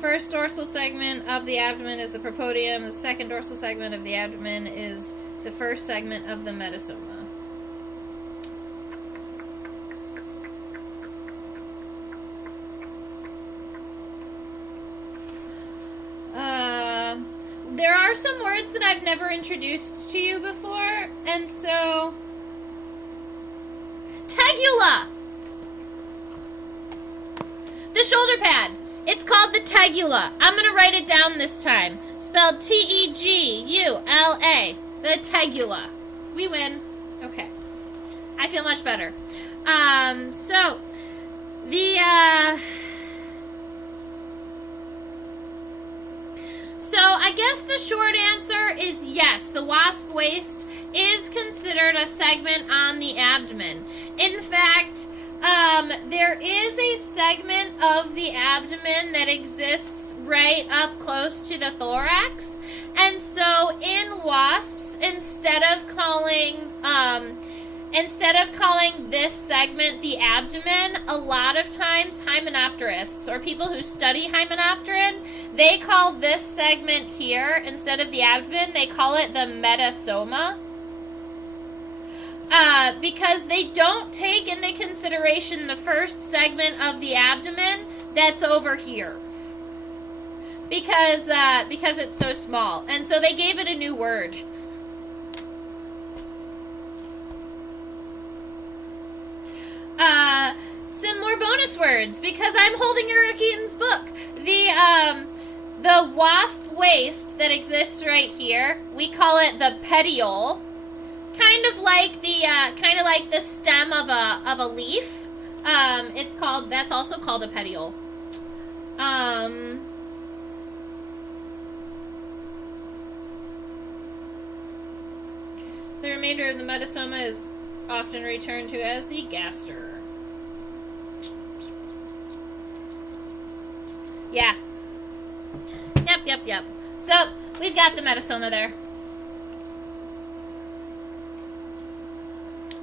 first dorsal segment of the abdomen is the propodium. The second dorsal segment of the abdomen is the first segment of the metasoma. There are some words that I've never introduced to you before, and so... Tegula! The shoulder pad. It's called the tegula. I'm going to write it down this time. Spelled Tegula. The tegula. We win. Okay. I feel much better. So, So I guess the short answer is yes. The wasp waist is considered a segment on the abdomen. In fact, there is a segment of the abdomen that exists right up close to the thorax. And so in wasps, instead of calling this segment the abdomen, a lot of times hymenopterists or people who study hymenopteron, they call this segment here, instead of the abdomen, they call it the metasoma. Because they don't take into consideration the first segment of the abdomen that's over here. Because it's so small. And so they gave it a new word. Some more bonus words, because I'm holding Eric Eaton's book. The wasp waist that exists right here, we call it the petiole. Kind of like the stem of a leaf. That's also called a petiole. The remainder of the metasoma is often returned to as the gaster. Yeah. Yep. So, we've got the metasoma there.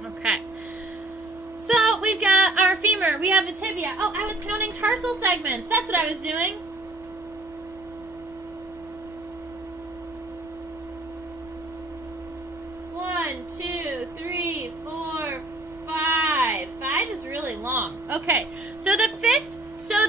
Okay. So, we've got our femur. We have the tibia. Oh, I was counting tarsal segments. That's what I was doing.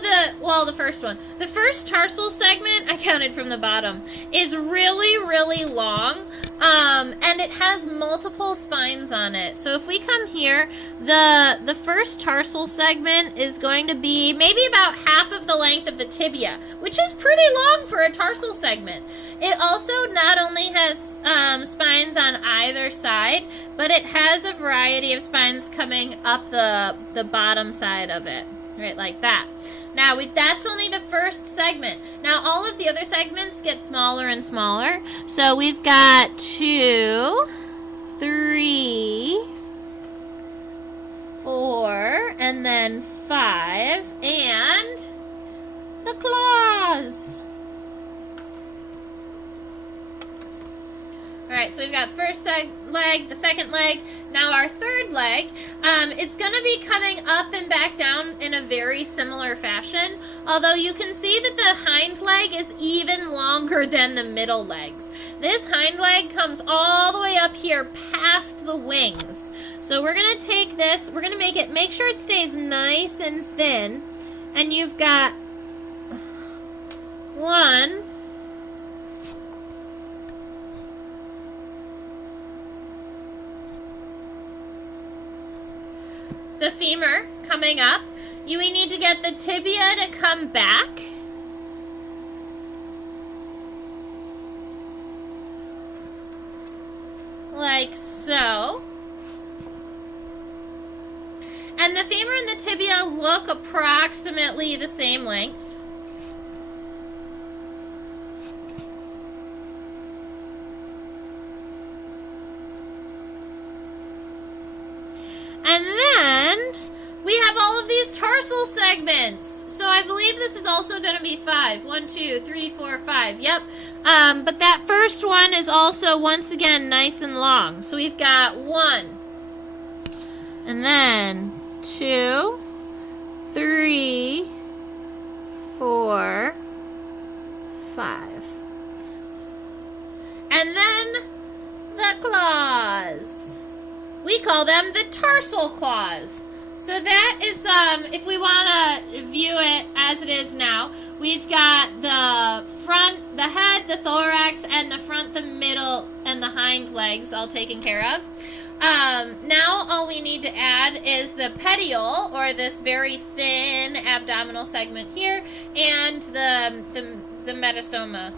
the first one. The first tarsal segment, I counted from the bottom, is really, really long. And it has multiple spines on it. So if we come here, the first tarsal segment is going to be maybe about half of the length of the tibia, which is pretty long for a tarsal segment. It also not only has spines on either side, but it has a variety of spines coming up the bottom side of it, right, like that. Now, that's only the first segment. Now, all of the other segments get smaller and smaller. So we've got 2, 3, 4, and then 5, and the claws. All right, so we've got the first leg, the second leg. Now our third leg, it's going to be coming up and back down in a very similar fashion, although you can see that the hind leg is even longer than the middle legs. This hind leg comes all the way up here past the wings. So we're going to take this, we're going to make sure it stays nice and thin, and you've got 1, the femur coming up. We need to get the tibia to come back. Like so. And the femur and the tibia look approximately the same length. And then we have all of these tarsal segments. So I believe this is also going to be 5. 1, 2, 3, 4, 5. Yep. But that first one is also, once again, nice and long. So we've got 1. And then 2, 3, 4, 5. And then the claws. We call them the tarsal claws. So that is, if we want to view it as it is now, we've got the front, the head, the thorax, and the front, the middle, and the hind legs all taken care of. Now all we need to add is the petiole, or this very thin abdominal segment here, and the metasoma,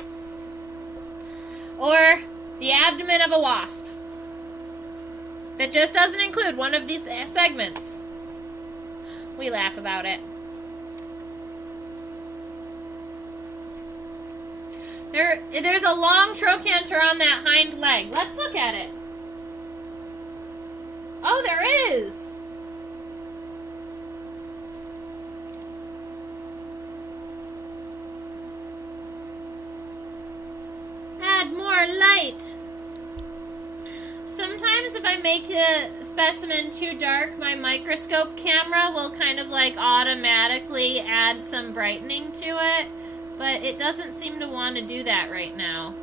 or the abdomen of a wasp. That just doesn't include one of these segments. We laugh about it. There's a long trochanter on that hind leg. Let's look at it. Oh, there is. Add more light. Sometimes if I make the specimen too dark, my microscope camera will kind of like automatically add some brightening to it, but it doesn't seem to want to do that right now.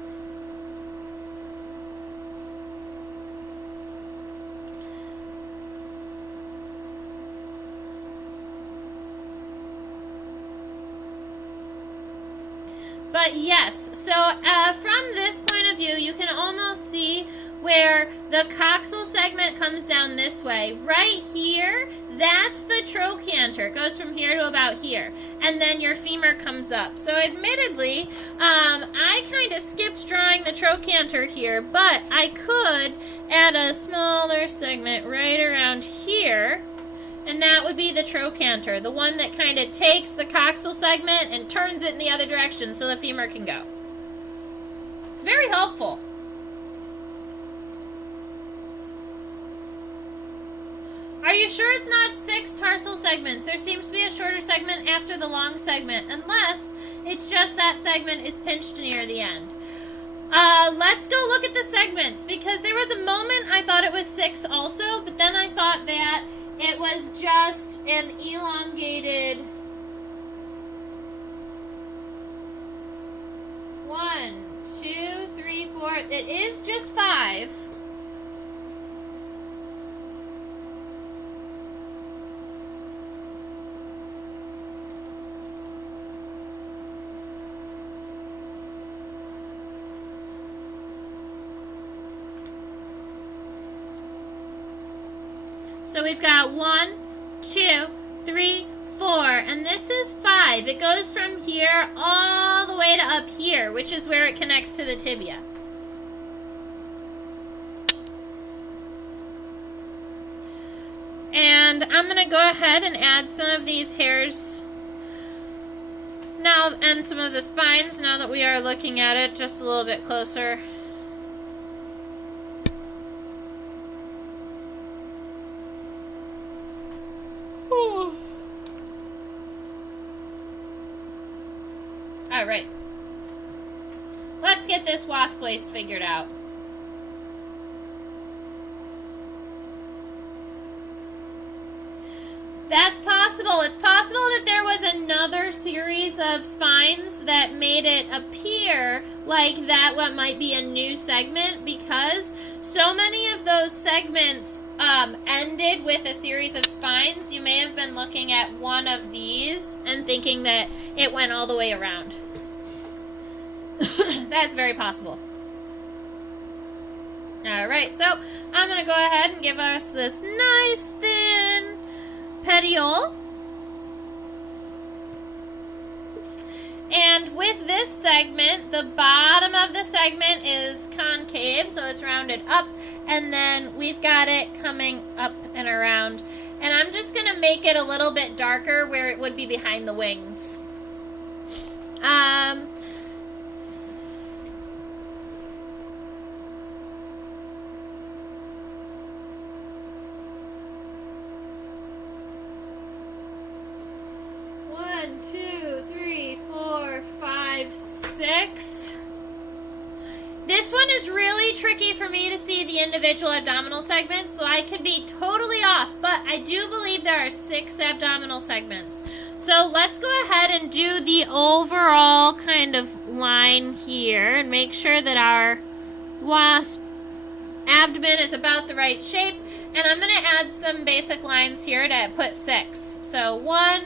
But yes, so from this point of view, you can almost see where the coxal segment comes down this way. Right here, that's the trochanter. It goes from here to about here. And then your femur comes up. So admittedly, I kind of skipped drawing the trochanter here, but I could add a smaller segment right around here, and that would be the trochanter, the one that kind of takes the coxal segment and turns it in the other direction so the femur can go. It's very helpful. Are you sure it's not 6 tarsal segments? There seems to be a shorter segment after the long segment, unless it's just that segment is pinched near the end. Let's go look at the segments, because there was a moment I thought it was 6 also, but then I thought that it was just an elongated 1, 2, 3, 4. It is just 5. So we've got 1, 2, 3, 4, and this is 5. It goes from here all the way to up here, which is where it connects to the tibia. And I'm going to go ahead and add some of these hairs now, and some of the spines, now that we are looking at it just a little bit closer. Alright. Let's get this wasp waist figured out. That's possible. It's possible that there was another series of spines that made it appear like that what might be a new segment, because so many of those segments ended with a series of spines. You may have been looking at one of these and thinking that it went all the way around. That's very possible. Alright, so I'm going to go ahead and give us this nice thin petiole. And with this segment, the bottom of the segment is concave, so it's rounded up, and then we've got it coming up and around. And I'm just going to make it a little bit darker where it would be behind the wings. One, two, three, 4, 5, 6. This one is really tricky for me to see the individual abdominal segments, so I could be totally off, but I do believe there are 6 abdominal segments. So let's go ahead and do the overall kind of line here and make sure that our wasp abdomen is about the right shape. And I'm going to add some basic lines here to put 6. So 1,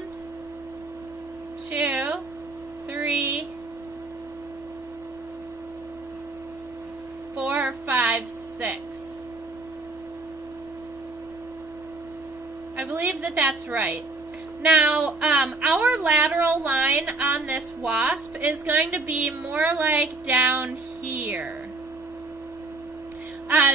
2, 3, 4, 5, 6. I believe that that's right. Now, our lateral line on this wasp is going to be more like down here.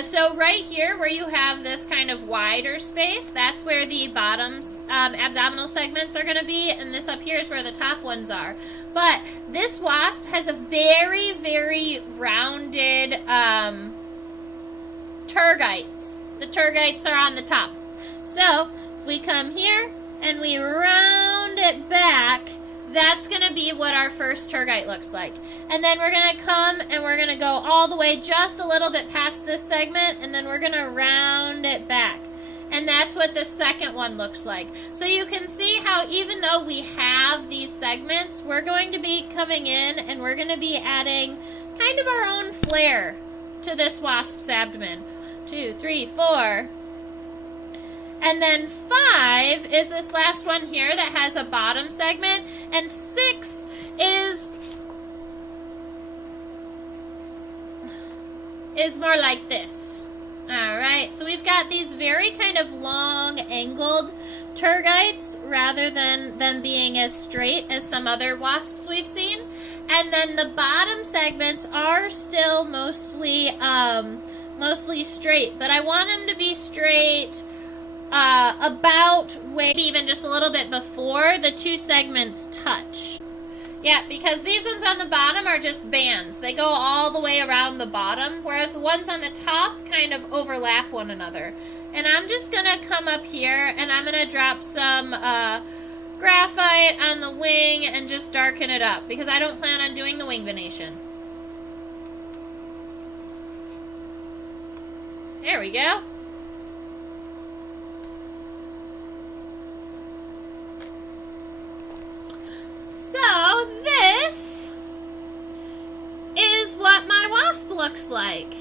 So right here where you have this kind of wider space, that's where the bottoms abdominal segments are going to be, and this up here is where the top ones are. But this wasp has a very, very rounded tergites. The tergites are on the top. So if we come here and we round it back, that's going to be what our first tergite looks like. And then we're going to come and we're going to go all the way just a little bit past this segment, and then we're going to round it back. And that's what the second one looks like. So you can see how even though we have these segments, we're going to be coming in and we're going to be adding kind of our own flair to this wasp's abdomen. 2, 3, 4. And then 5 is this last one here that has a bottom segment. And 6 is more like this. Alright, so we've got these very kind of long angled tergites rather than them being as straight as some other wasps we've seen. And then the bottom segments are still mostly straight, but I want them to be straight about maybe even just a little bit before the 2 segments touch. Yeah, because these ones on the bottom are just bands. They go all the way around the bottom, whereas the ones on the top kind of overlap one another. And I'm just going to come up here and I'm going to drop some graphite on the wing and just darken it up, because I don't plan on doing the wing venation. There we go. So this is what my wasp looks like.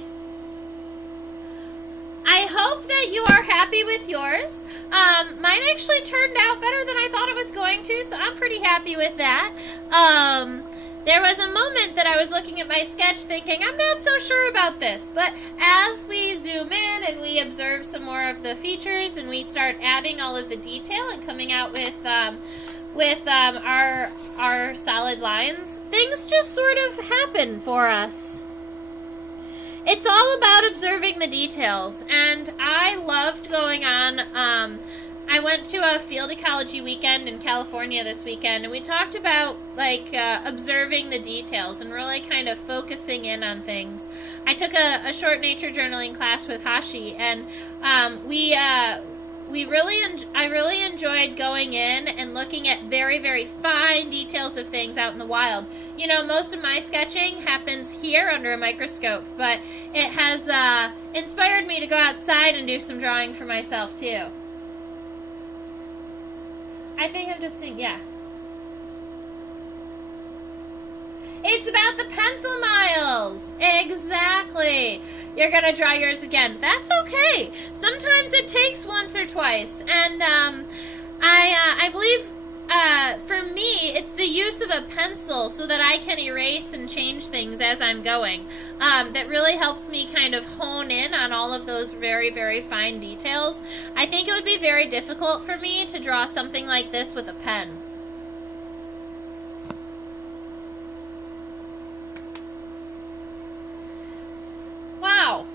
I hope that you are happy with yours. Mine actually turned out better than I thought it was going to, so I'm pretty happy with that. there was a moment that I was looking at my sketch thinking, I'm not so sure about this. But as we zoom in and we observe some more of the features and we start adding all of the detail and coming out with our solid lines, things just sort of happen for us. It's all about observing the details, and I loved going on. I went to a field ecology weekend in California this weekend, and we talked about observing the details and really kind of focusing in on things. I took a short nature journaling class with Hashi, and I really enjoyed going in and looking at very, very fine details of things out in the wild. You know, most of my sketching happens here under a microscope, but it has inspired me to go outside and do some drawing for myself too. I think I'm just saying, yeah. It's about the pencil miles. Exactly. You're going to draw yours again. That's okay. Sometimes it takes once or twice. And I believe for me, it's the use of a pencil so that I can erase and change things as I'm going. That really helps me kind of hone in on all of those very, very fine details. I think it would be very difficult for me to draw something like this with a pen. Wow.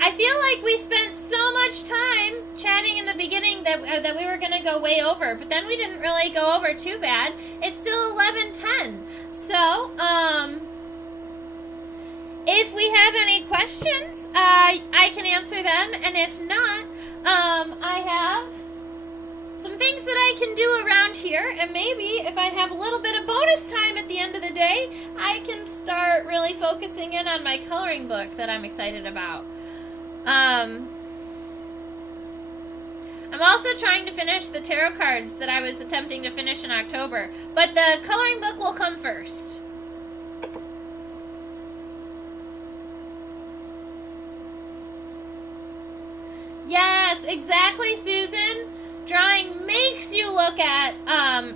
I feel like we spent so much time chatting in the beginning that we were going to go way over, but then we didn't really go over too bad. It's still 11:10. So, if we have any questions, I can answer them, and if not, I have some things that I can do around here, and maybe if I have a little bit of bonus time at the end of the day, I can start really focusing in on my coloring book that I'm excited about. I'm also trying to finish the tarot cards that I was attempting to finish in October, but the coloring book will come first. Yes, exactly, Susan. Drawing makes you look at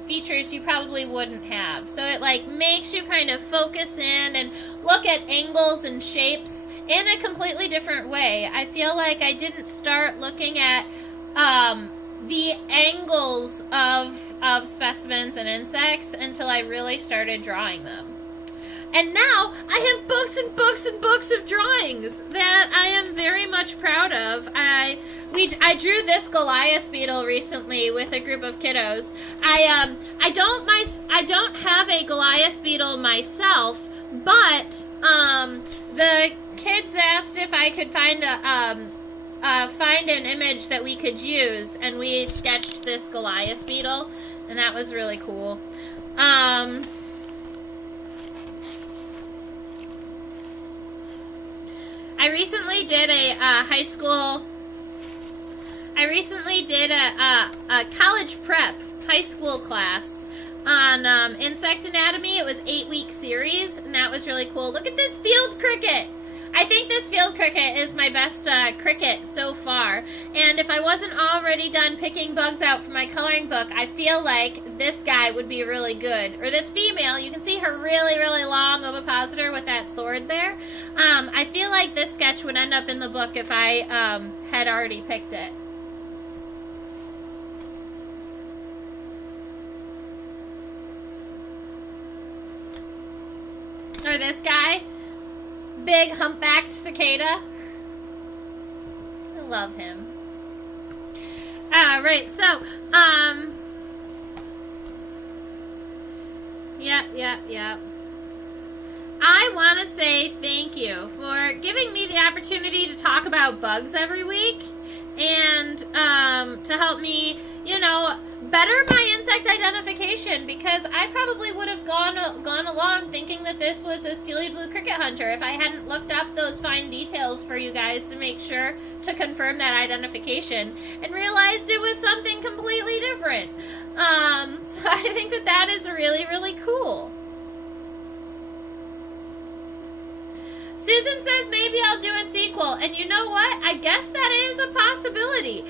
features you probably wouldn't have. So it makes you kind of focus in and look at angles and shapes in a completely different way. I feel like I didn't start looking at the angles of specimens and insects until I really started drawing them. And now I have books and books and books of drawings that I am very much proud of. I drew this Goliath beetle recently with a group of kiddos. I don't have a Goliath beetle myself, but the kids asked if I could find an image that we could use, and we sketched this Goliath beetle, and that was really cool. I recently did a college prep high school class on insect anatomy. It was 8-week series, and that was really cool. Look at this field cricket. I think this field cricket is my best cricket so far. And if I wasn't already done picking bugs out for my coloring book, I feel like this guy would be really good. Or this female, you can see her really, really long ovipositor with that sword there. I feel like this sketch would end up in the book if I had already picked it. Or this guy. Big humpbacked cicada. I love him. Right, so, yeah. I want to say thank you for giving me the opportunity to talk about bugs every week and to help me, better my insect identification, because I probably would have gone along thinking that this was a steely blue cricket hunter if I hadn't looked up those fine details for you guys to make sure to confirm that identification and realized it was something completely different. So I think that is really, really cool. Susan says maybe I'll do a sequel, and you know what? I guess that is a possibility.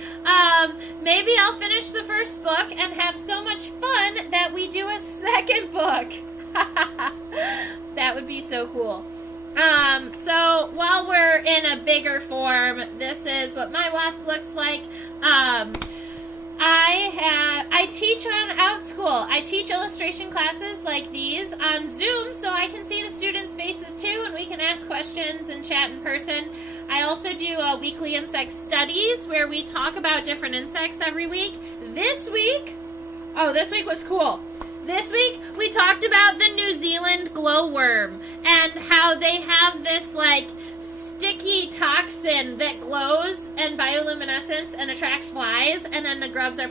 Maybe I'll finish the first book and have so much fun that we do a second book. That would be so cool. So while we're in a bigger form, this is what my wasp looks like. I teach on OutSchool. I teach illustration classes like these on Zoom, so I can see the students' faces too, and we can ask questions and chat in person. I also do weekly insect studies where we talk about different insects every week. This week was cool. This week we talked about the New Zealand glowworm and how they have this like sticky toxin that glows and bioluminescence and attracts flies, and then the grubs are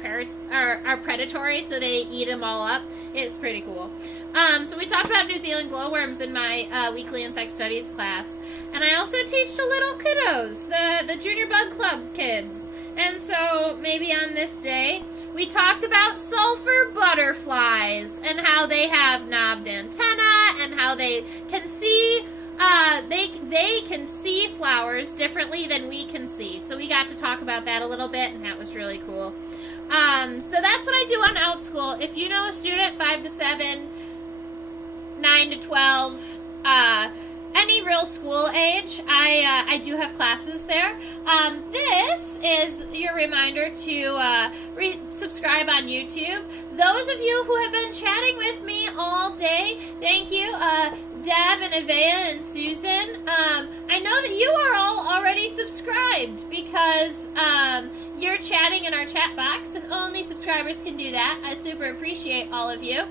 predatory, so they eat them all up. It's pretty cool. So we talked about New Zealand glowworms in my weekly insect studies class, and I also teach to little kiddos, the Junior Bug Club kids. And so maybe on this day we talked about sulfur butterflies and how they have knobbed antennae and how they can see. They can see flowers differently than we can see. So we got to talk about that a little bit, and that was really cool. So that's what I do on OutSchool. If you know a student 5 to 7, 9 to 12, any real school age, I do have classes there. This is your reminder to subscribe on YouTube. Those of you who have been chatting with me all day, thank you. Deb and Avea and Susan, I know that you are all already subscribed because you're chatting in our chat box, and only subscribers can do that. I super appreciate all of you.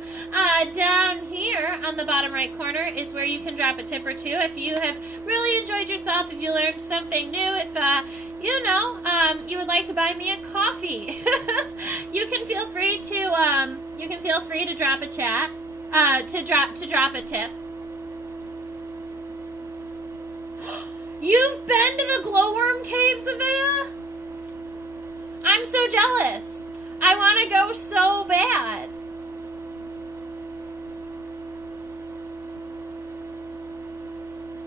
Down here on the bottom right corner is where you can drop a tip or two if you have really enjoyed yourself, if you learned something new, if you would like to buy me a coffee. You can feel free to drop a chat, to drop a tip. You've been to the glowworm caves, Avea? I'm so jealous. I want to go so bad.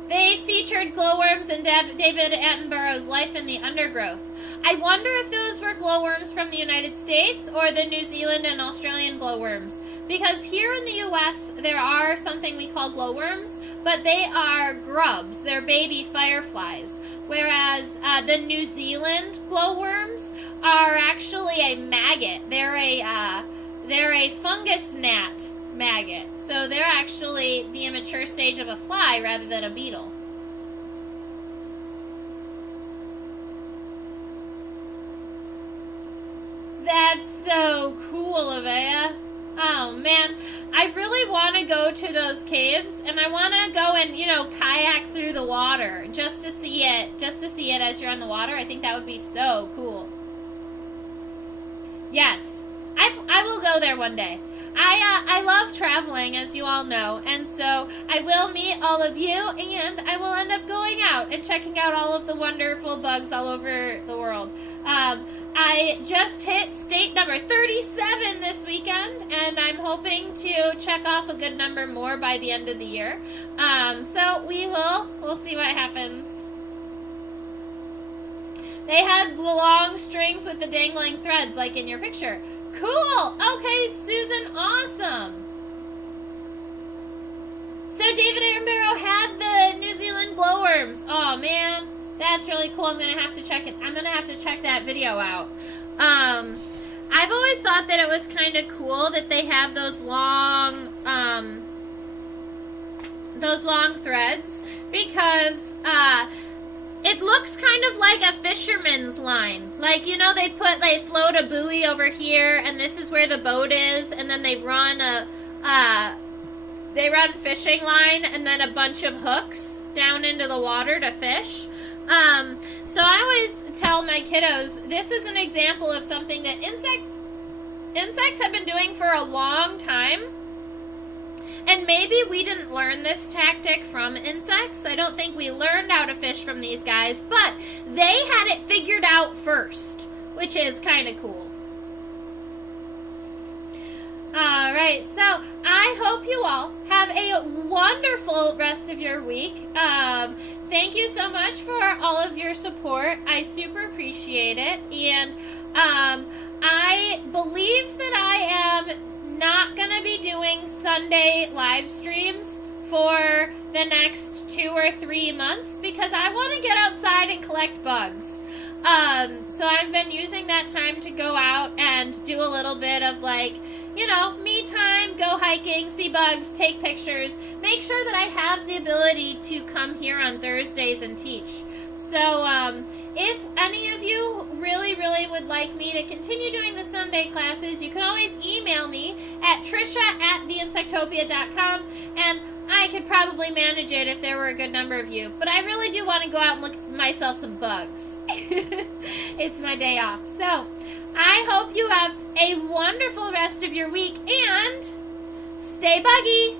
They featured glowworms in David Attenborough's Life in the Undergrowth. I wonder if those were glowworms from the United States or the New Zealand and Australian glowworms. Because here in the U.S., there are something we call glowworms, but they are grubs. They're baby fireflies. Whereas the New Zealand glowworms are actually a maggot. They're a fungus gnat maggot. So they're actually the immature stage of a fly rather than a beetle. That's so cool, Avea. Oh man, I really want to go to those caves, and I want to go and, kayak through the water just to see it as you're on the water. I think that would be so cool. Yes, I will go there one day. I love traveling, as you all know, and so I will meet all of you, and I will end up going out and checking out all of the wonderful bugs all over the world. I just hit state number 37 this weekend, and I'm hoping to check off a good number more by the end of the year. So we'll see what happens. They had the long strings with the dangling threads, like in your picture. Cool! Okay, Susan, awesome! So David Attenborough had the New Zealand glowworms. Oh man, that's really cool. I'm gonna have to check that video out. I've always thought that it was kind of cool that they have those long threads, because it looks kind of like a fisherman's line. Like, they float a buoy over here, and this is where the boat is, and then they run fishing line and then a bunch of hooks down into the water to fish. So I always tell my kiddos, this is an example of something that insects have been doing for a long time. And maybe we didn't learn this tactic from insects. I don't think we learned how to fish from these guys, but they had it figured out first, which is kind of cool. All right, so I hope you all have a wonderful rest of your week. Thank you so much for all of your support. I super appreciate it. And I believe that I am not going to be doing Sunday live streams for the next 2 or 3 months because I want to get outside and collect bugs. So I've been using that time to go out and do a little bit of me time, go hiking, see bugs, take pictures, make sure that I have the ability to come here on Thursdays and teach. So if any of you really, really would like me to continue doing the Sunday classes, you can always email me at trisha@theinsectopia.com, and I could probably manage it if there were a good number of you. But I really do want to go out and look for myself some bugs. It's my day off. So I hope you have a wonderful rest of your week, and stay buggy!